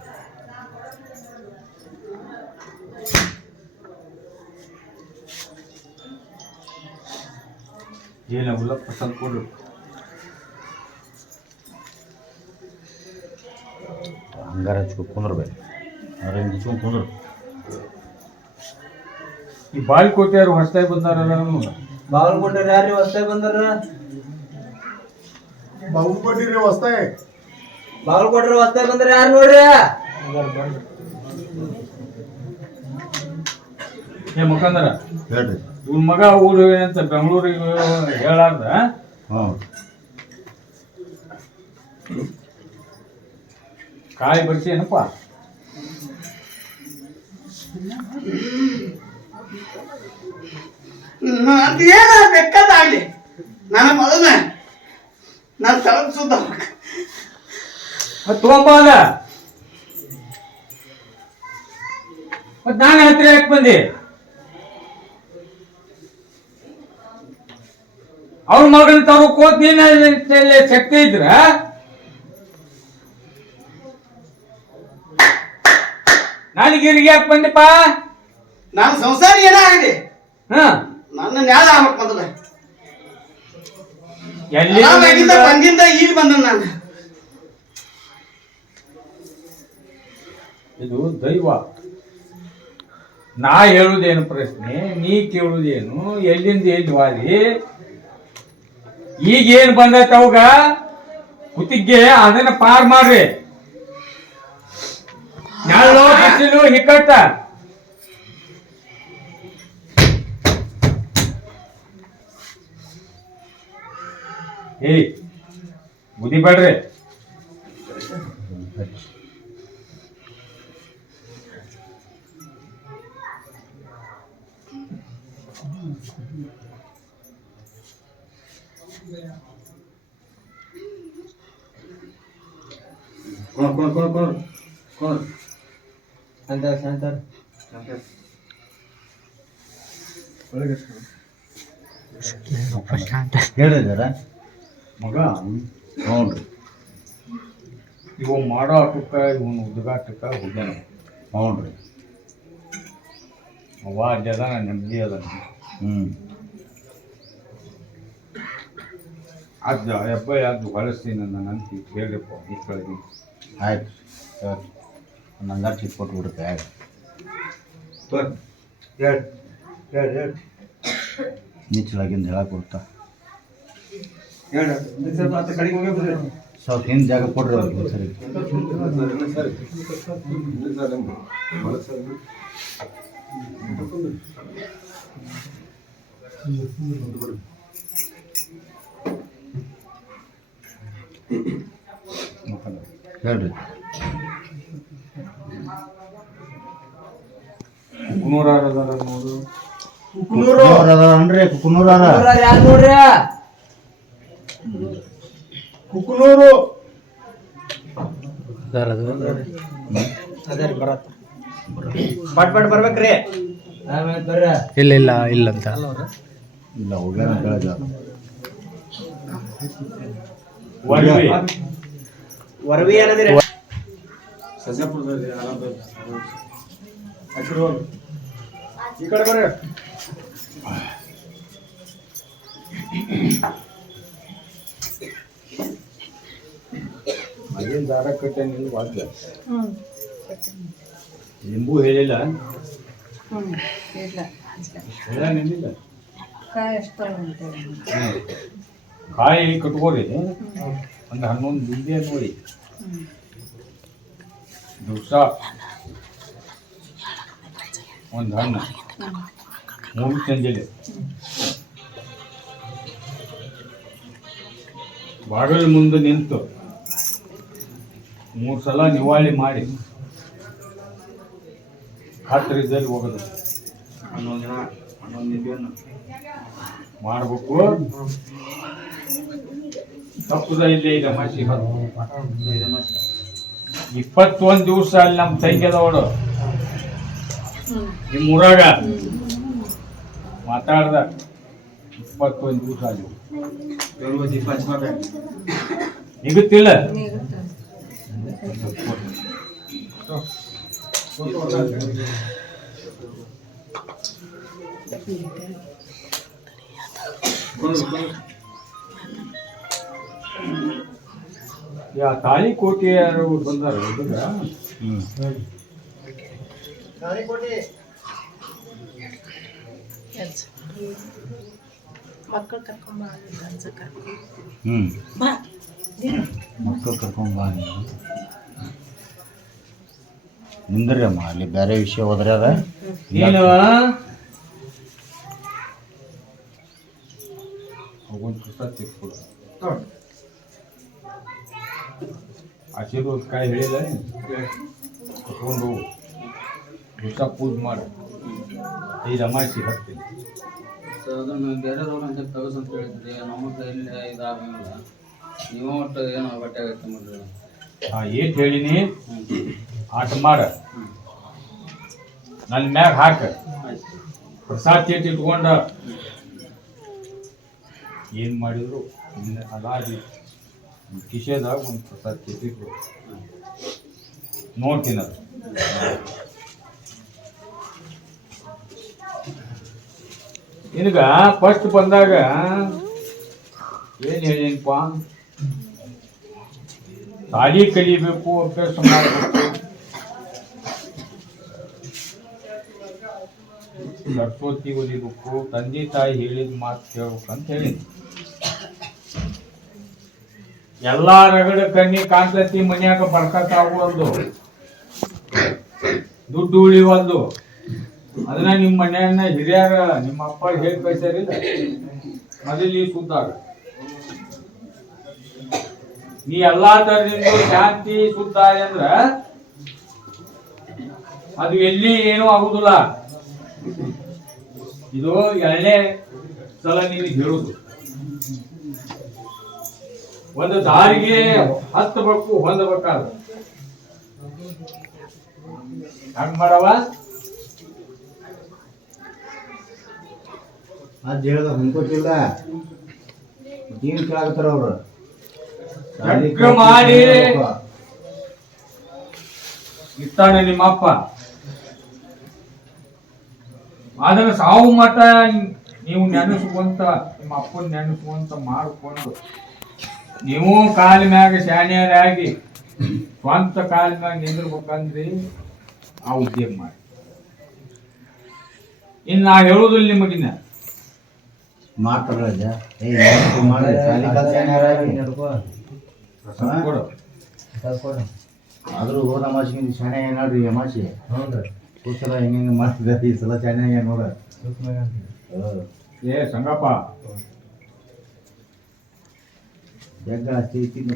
ಏನ ಉಲ್ಲಪ್ಪ ಸ್ವಲ್ಪ ಕೊಡ್ರಿ. ಹಂಗಾರ ಹಚ್ಕೊಂಡು ಕುಂದ್ರಬೇಕು, ಅವ್ರ ಹಚ್ಕೊಂಡು ಕುಂದ್ರು. ಈ ಬಾಳ್ಕೋಟೆಯವ್ರು ಹೊಸದಾಗಿ ಬಂದಾರಲ್ಲ, ಬಾಗಲಕೋಟೆ ಯಾರು ಹೊಸ್ತಾಗಿ ಬಂದಾರ? ಬಾಗಲಕೋಟೆ ಹೊಸ್ತಾಗಿ ಬಾಗಲಕೋಟೆ ಹೊಸ್ತಾಗಿ ಬಂದ್ರ ಯಾರು ನೋಡ್ರಿ? ಏ ಮುಖಂದ್ರ ಹೇಳ್ರಿ. ಇವ್ನ ಮಗ ಊರು ಅಂತ ಬೆಂಗಳೂರಿಗೆ ಹೇಳಾರ್ದ ಹ್ಞೂ ಕಾಯಿ ಬರ್ಸಿ ಏನಪ್ಪ ಅದೇನ ಬೇಕಾದಾಗ್ಲಿ ನನ್ನ ಮೊದಲ ನಾನು ತಲೆದು ಸುದ್ದ ತಗೊಂಬ ಅದ ಮತ್ ನಾನು ಹತ್ತಿರ ಯಾಕೆ ಬಂದಿ ಅವ್ರ ಮಗನ ತಗೋ ಕೋತ್ ನೀನ್ ಶಕ್ತಿ ಇದ್ರ ನನಗೆ ಇರಿಗೆ ಯಾಕೆ ಬಂದಿಪ್ಪ ನಾನು ಸಂಸಾರ ಏನಾಗಲಿ ಹ ನನ್ನ ನ್ಯಾಯ ಆಗ್ಬೇಕು ಮೊದಲ ಎಲ್ಲಿ ಬಂದಿಂದ ಈಗ ಬಂದ ನಾನು ಇದು ದೈವ ನಾ ಹೇಳುದೇನು ಪ್ರಶ್ನೆ ನೀ ಕೇಳುದೇನು ಎಲ್ಲಿಂದ ಎಲ್ಲಿ ವಾರಿ ಈಗ ಏನ್ ಬಂದೈತೆ ಅವಾಗ ಕುತ್ತಿಗೆ ಅದನ್ನ ಪಾರ್ ಮಾಡ್ರಿ ನಾಳೆ ಬಿಸಿಲು ಹಿಕ್ಕಟ್ಟ ಏಯ್ ಬುದ್ಧಿ ಬೇಡ್ರಿ ಹೇಳ್ರಿ ಜರ. ಮಗ ಹ್ಞೂ ರೀ. ಇವ ಮಾಡೋ ಆಟಕ್ಕ ಇವನು ಉದ್ಘಾಟಕ ಹೋಗ್ಯಾನ ಹ್ಞೂ ರೀ. ಅವ ಅಲ್ಲಿ ಅದ ನೆಮ್ಮದಿ ಅದ ಹ್ಞೂ ಅದ ಹಬ್ಬ ಯಾವ್ದು ಹೊಳಸ್ತೀನಿ ನನ್ನ ಅಂತ ಹೇಳ್ರಿಪ್ಪ ಇಟ್ಕೊಳಗಿ ಆಯ್ತು ಸರಿ ನಂಗೆ ಚಿಕ್ಕ ಕೊಟ್ಬಿಡುತ್ತೆ ಆಯ್ತು ನೀಚಲಾಗಿಂದ ಹೇಳಕ್ಕೆ ಕೊಡ್ತಾ ಸ್ವಲ್ಪ ಹಿಂದೆ ಜಾಗ ಕೊಡ್ರಿ ಅವ್ರಿಗೆ ಸರಿ. ಹೇಳ್ರಿ. ಕುಕ್ನೂರಾರ ಅದಾರ ನೋಡು ಕುಕ್ನೂರ್ ಅದಾರನ್ರಿ? ಕುಕ್ನೂರಾರ ಯಾರು ನೋಡ್ರಿ ಕುಕ್ನೂರು ಅದೇ ಬರತ್ತ ಬಟ್ ಬರ್ಬೇಕ್ರಿ ಬರ್ರಿ ಇಲ್ಲ ಇಲ್ಲ ಇಲ್ಲ ಅಂತ ಇಲ್ಲ ಹೋಗ್ಯಾರ ಅಂತ ಹೇಳಿದ. ವರವಿ ಏನದಿರಿ ಈ ಕಡೆ ಬರ್ರಿ ಅದೇನ್ ದಾರ ಕಟ್ಟೆ ನಿಲ್ ವಾದ್ಯ ಲಿಂಬು ಹೇಳಿಲ್ಲ ಇಲ್ಲ ಹೇಳ ನಿಲ್ಲಿಲ್ಲ ಕಾಯಿ ಅಷ್ಟ ಅಂತೇಳಿ ಕಾಯಿ ಕಟ್ಕೋರಿ ಒಂದು 11 ಬಿಂದೆ ನೋಡಿ ದಿವಸ ಒಂದು ಹಣ್ಣು 3 ಚಂಜಲಿ ಬಾಗಿಲು ಮುಂದೆ ನಿಂತು 3 ಸಲ ನಿವಾಳಿ ಮಾಡಿ ಖಾತ್ರಿದಲ್ಲಿ ಹೋಗೋದು 11 ದಿನ 11 ನಿದ್ದೆಯನ್ನು ಮಾಡಬೇಕು. ತಪ್ಪದ ಇಲ್ಲಿ ಈಗ ಮಾಸಿ 21 ದಿವಸ ಅಲ್ಲಿ ನಮ್ಮ ತಂಗಿ ಅದಾವಳು ನಿಮ್ಮ ಊರಾಗ ಮಾತಾಡ್ದ 21 ದಿವಸ ಅಲ್ಲಿ ನಿಗುತ್ತಿಲ್ಲ ಯಾ ತಾಳಿ ಕೋಟಿ ಯಾರು ಬಂದಾರ ಹುಡುಗ ಮಕ್ಕಳು ಕರ್ಕೊಂಡ್ ಅನ್ಸಕ್ಕ ಮಕ್ಕಳು ಕರ್ಕೊಂಡ್ ಬಾ ನಿಂದ್ರಿ ಅಮ್ಮ ಅಲ್ಲಿ ಬೇರೆ ವಿಷಯ ಹೋದ್ರೆ ಅದ ಏನು ಒಂದು ಪುಸ್ತಕ ತಿಳ್ಕೊಡು ಆಶೀರ್ವಾದ ಕಾಯಿ ಹೇಳಿಲ್ಲ ತಗೊಂಡು ಹೊಸ ಪೂಜೆ ಮಾಡು 5 ಅಮಾಸಿ ಹಾಕ್ತೀನಿ ಅದನ್ನು ಬೇರೆದವ್ರು ಅಂತ ತಗಸಂತ ಹೇಳಿದ್ರಿ ನಮ್ಮ ಕೈಯಲ್ಲಿ ಇದಾಗಂಗಿಲ್ಲ ನೀವು ಒಟ್ಟು ಏನೋ ಬಟ್ಟೆ ಆಗತ್ತೆ ಮಾಡ್ರಿ ಏಟ್ ಹೇಳಿನಿ ಆಟ ಮಾಡ ನನ್ನ ಮ್ಯಾಗ ಹಾಕ ಪ್ರಸಾದ ಚೀಟಿ ಇಟ್ಕೊಂಡ ಏನು ಮಾಡಿದ್ರು ಅದಾಗಿ ಕಿಶೆದಾಗ ಒಂದು ಪ್ರಸಾದ ಚೀಟಿ ನೋಡ್ತೀನಿ ಅದು ನಿನಗ ಫಸ್ಟ್ ಬಂದಾಗ ಏನು ಹೇಳಿನಪ್ಪ ಸಾಲಿ ಕಲಿಬೇಕು ಅಭ್ಯಾಸ ಮಾಡಬೇಕು ಸರಸ್ವತಿ ಓದಿಬೇಕು ತಂದೆ ತಾಯಿ ಹೇಳಿದ ಮಾತು ಕೇಳ್ಬೇಕು ಅಂತ ಹೇಳಿನಿ ಎಲ್ಲಾ ರಗಡ ಕಣ್ಣಿ ಕಾಂತತಿ ಮನ್ಯಾಗ ಬರ್ಕತ್ತಾಗುವಲ್ದು ದುಡ್ಡು ಉಳಿವಲ್ದು ಅದನ್ನ ನಿಮ್ಮ ಮನೆಯನ್ನ ಹಿರಿಯರ ನಿಮ್ಮ ಅಪ್ಪ ಹೇಳಿ ಕಳ್ಸಾರಿಲ್ಲ ಮೊದಲು ಸುದ್ದಾಗ ನೀ ಎಲ್ಲಾ ತರದಿಂದ ಶಾಂತಿ ಸುದ್ದ ಅಂದ್ರ ಅದು ಎಲ್ಲಿ ಏನೂ ಆಗುದಿಲ್ಲ ಇದು 2ನೇ ಸಲ ನೀನು ಹೇಳುದು ಒಂದು ದಾರಿಗೆ ಹತ್ತಬೇಕು ಹೊಂದಬೇಕಾದ ಹಂಗ ಮಾಡವ ಅದ್ ಹೇಳ್ದ ಅನ್ಕೋತಿಲ್ಲ ಏನ್ ಕೇಳಾಕತ್ತಾರ ಅವ್ರು ಮಾಡಿ ಇತ್ತಾನೆ ನಿಮ್ಮಪ್ಪ ಅದನ್ನ ಸಾವು ಮಠ ನೀವು ನೆನೆಸುವಂತ ನಿಮ್ಮ ಅಪ್ಪನ ನೆನೆಸುವಂತ ಮಾಡಿಕೊಂಡು ನೀವು ಕಾಲ ಮ್ಯಾಗ ಶಾಣ್ಯರಾಗಿ ಸ್ವಂತ ಕಾಲ ಮ್ಯಾಗ ನಿಂದಿರ್ಬೇಕಂದ್ರಿ ಆ ಉದ್ಯೋಗ ಮಾಡಿ ಇನ್ನು ನಾ ಹೇಳುದಿಲ್ಲ ನಿಮಗಿನ್ನ ಮಾತಾಡ ಕೊಡು ಆದ್ರೂ ಹೋದ ಅಮಾಸಿಗೆ ಶಾಣೆ ನೋಡ್ರಿ ಅಮಾಸಿ ಸಲ ಹೆಂಗ ಮಾಡ್ತಿದ್ದಾರೆ ಈ ಸಲ ಶಾಣೆ ನೋಡ ಏ ಸಂಗಪ್ಪ ಜಗ್ಗ ಚೈತಿ ಇದು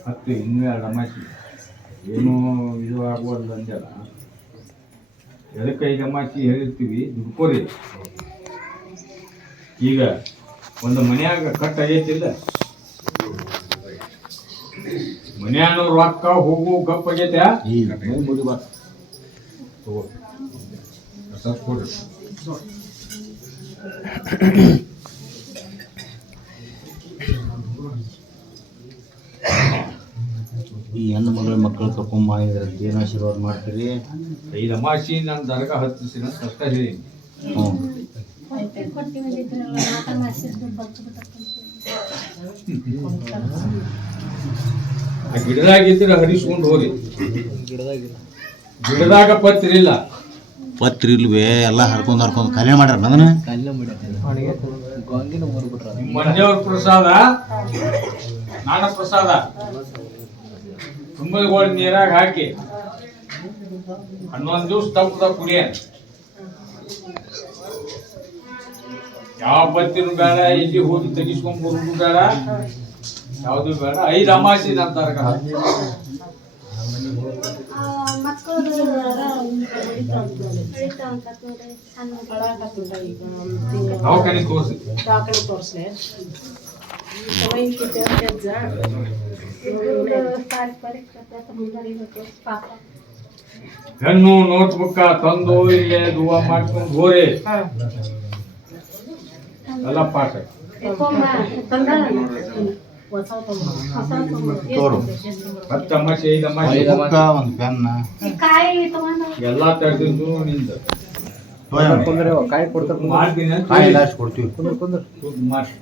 10 ಇನ್ನೂ 2 ಅಮಾಸಿ ಏನೂ ಇದು ಆಗ್ಬಾರ್ದು ಅಂದಲ್ಲ ಎದಕ್ಕೆ 5 ಅಮಾಸಿ ಹೇಳಿರ್ತೀವಿ ದುಡ್ಕೋರಿ ಈಗ ಒಂದು ಮನ್ಯಾಗ ಕಟ್ ಆಗೈತಿಲ್ಲ ಮನ್ಯಾಗ ರೊಕ್ಕ ಹೋಗು ಗಪ್ ಆಗೈತೆ ಮುಡಿ ಬಾ ತಗೋ ಪ್ರಸಾದ್ ಕೊಡ್ರಿ ಈ ಹೆಣ್ಣು ಮಕ್ಕಳು ಕರ್ಕೊಂಬ ಏನು ಆಶೀರ್ವಾದ ಮಾಡ್ತೀರಿ 5 ಅಮಾಸಿ ನಾನು ದರ್ಗಾ ಹತ್ತಿಸಿನ ಕಷ್ಟ ಹೇಳಿ ಹ್ಞೂ ಗಿಡದಾಗಿದ್ರೆ ಹರಿಸ್ಕೊಂಡು ಹೋಗಿ ಗಿಡದಾಗ ಪತ್ರ ಇಲ್ಲ ಪತ್ರ ಇಲ್ವೇ ಎಲ್ಲ ಹರ್ಕೊಂಡು ಕಲ್ಯಾಣ ಮಾಡ್ಯಾರ ಅದನ್ನ ಮಂಜವ್ರ ಪ್ರಸಾದ ನಾನ ಪ್ರಸಾದ ತುಂಬದ ನೀರಾಗ ಹಾಕಿ 11 ದಿವಸ ತಪ್ಪದ ಕುಡಿಯ ಯಾವ ಬತ್ತಿನೂ ಬೇಡ ಇಲ್ಲಿ ಹೋಗಿ ತೆಗಿಸ್ಕೊಂಡ್ ಬರೋದು ಬೇಡ ಯಾವುದು ಬೇಡ 5 ಅಮಾಸಿ ನಂತರ ದವಾಖಾನೆ ತೋರಿಸಿ ಹೆಣ್ಣು ನೋಟ್ಬುಕ್ಕ ತಂದು ಇಲ್ಲೇ ದುವಾ ಮಾಡ್ಕೊಂಡು ಹೋರಿ ಎಲ್ಲ ಪಾಠ ತೋರು 10 ಅಮಾಸಿ 5 ಅಮಾಸಿ ಒಂದು ಪೆನ್ನ ಎಲ್ಲಾ ತರದಿಂದ ನಿಂದ ಕಾಯಿ ಕೊಡ್ತಾರೆ ಮಾಡ್ತೀನಿ ಅಂತ ಕಾಯಿ ಲಾಸ್ಟ್ ಕೊಡ್ತೀವಿ ಮಾಡಿ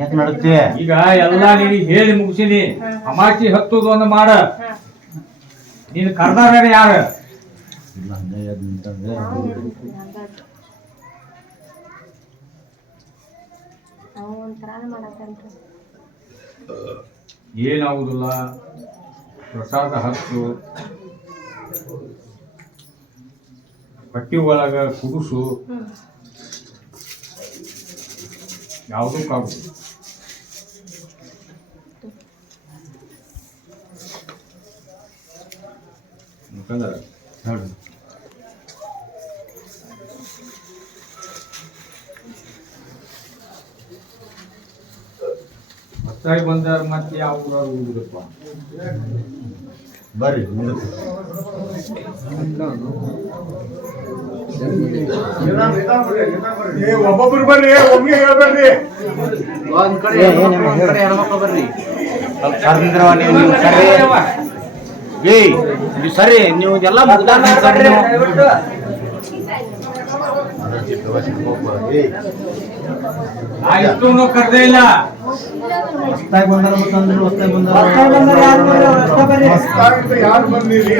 ಯಾಕೆ ನಡುತ್ತೆ ಈಗ ಎಲ್ಲಾ ನಿನಗೆ ಹೇಳಿ ಮುಗಿಸಿನಿ ಅಮಾಸಿ ಹತ್ತುದು ಒಂದು ಮಾಡ ನೀನು ಕರ್ದಾರ ಯಾರ ಇಲ್ಲ ಹಂಗೆ ಎದ್ದು ನಿಂತಂದ್ರೆ ಏನಾಗುದಿಲ್ಲ, ಪ್ರಸಾದ ಹಚ್ಚು, ಪಟ್ಟಿ ಒಳಗ ಕುಡಿಸು, ಯಾವುದೂ ಕಾಗುದು. ಯಾಕಂದ್ರೆ ನೋಡಿ ಹೊತ್ತಾಗಿ ಬಂದಾರ ಮತ್ತೆ ಯಾವ ಊರಾರು ಹೋಗುದಪ್ಪ. ಬರ್ರಿ ಮುಂದಕ್ಕೆ. ಒಬ್ಬೊಬ್ರು ಬರ್ರಿ, ಒಮ್ಗೆ ಹೇಳ್ಬೇಡ್ರಿ. ಹೆಣ್ಮಕ್ಳು ಬರ್ರಿ. ಸ್ವಲ್ಪ ಕರ್ದಿದ್ರವ ನೀವು ಸರಿ. ಏಯ್ ನೀವು ಸರಿ, ನೀವು ಎಲ್ಲ ಮುಗ್ದಾರ ಸರಿ ನೀವು. ಇಷ್ಟು ಕರ್ದೇ ಇಲ್ಲ. ಹೊಸ್ತಾಗಿ ಬಂದಾರ ಮತ್ತಂದ್ರೆ ಹೊಸ್ತಾಗಿ ಬಂದಾರ. ಹೊಸ್ದಾಗಿಂದ ಯಾರು ಬಂದಿರಿ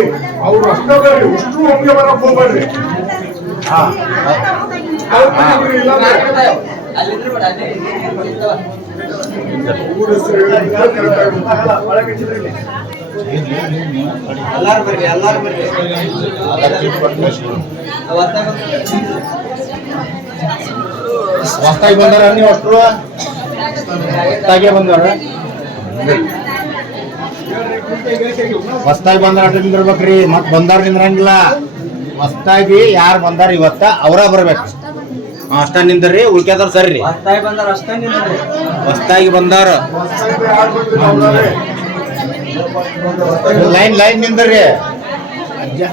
ಅವ್ರು ಅಷ್ಟೇ ಬರ್ರಿ, ಇಷ್ಟು ಒಮ್ಗೆ ಬರಕ್ ಹೋಗ್ಬೇಡ್ರಿ. ಹಾ ಇಲ್ಲ ಊರ ಹೆಸರು ಹೇಳಿದ್ರೆ correct ಆಗಿ ಎಲ್ಲಾರು ಬರ್ರಿ ಎಲ್ಲಾರು ಬರ್ರಿ ಹೊಸ್ತಾಗಿ ಬಂದಾರ ನೀವು ಅಷ್ಟರು ಹೊಸ್ತಾಗೆ ಬಂದಾರ. ಹೊಸ್ತಾಗಿ ಬಂದಾರ ಅಡ್ಡ ನಿಂದಿರ್ಬೇಕ್ರಿ, ಮತ್ ಬಂದಾರ ನಿಂದ್ರಂಗಿಲ್ಲ. ಹೊಸ್ತಾಗಿ ಯಾರು ಬಂದಾರ ಇವತ್ತ ಅವರ ಬರ್ಬೇಕು. ಅಷ್ಟ ನಿಂದ್ರಿ, ಉಳ್ಕ್ಯಾದವ್ರು ಸರಿ. ಹೊಸ್ತಾಗಿ ಬಂದಾರ ಅಷ್ಟೇ ನಿಂದ್ರಿ. ಹೊಸ್ತಾಗಿ ಬಂದಾರ ಯಾರು ಬಂದಿರಿ ಅವ್ರೇ. ಲೈನ್ ಲೈನ್ ನಿಂದ್ರಿ.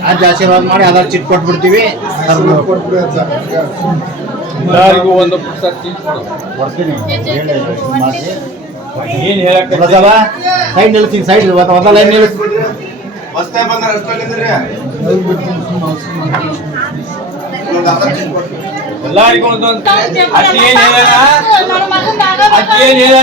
ಅಜ್ಜ ಆಶೀರ್ವಾದ ಮಾಡಿ ಅದಾರ ಚಿಟ್ ಕೊಟ್ಬಿಡ್ತೀವಿ. ಕೊಟ್ಬಿಡಿ ಅಂತ. ಎಲ್ಲರಿಗೂ ಒಂದು ಪುಸ್ತಕ ತಿಳ್ಕೊಡು. ಬರ್ತೀನಿ ಏನ್ ಹೇಳಕ್ ಸೈಡ್ ನಿಲ್ಸಿ, ಸೈಡ್ ಒಂದ ಲೈನ್ ನಿಲ್ಸಿ. ಹೊಸ್ದಾಗಿ ಬಂದಾರ ಅಷ್ಟೇ ನಿಂದ್ರಿ. ಎಲ್ಲರಿಗೂ ಒಂದೊಂದು ಅಕ್ಕಿ ಏನ್ ಹೇಳ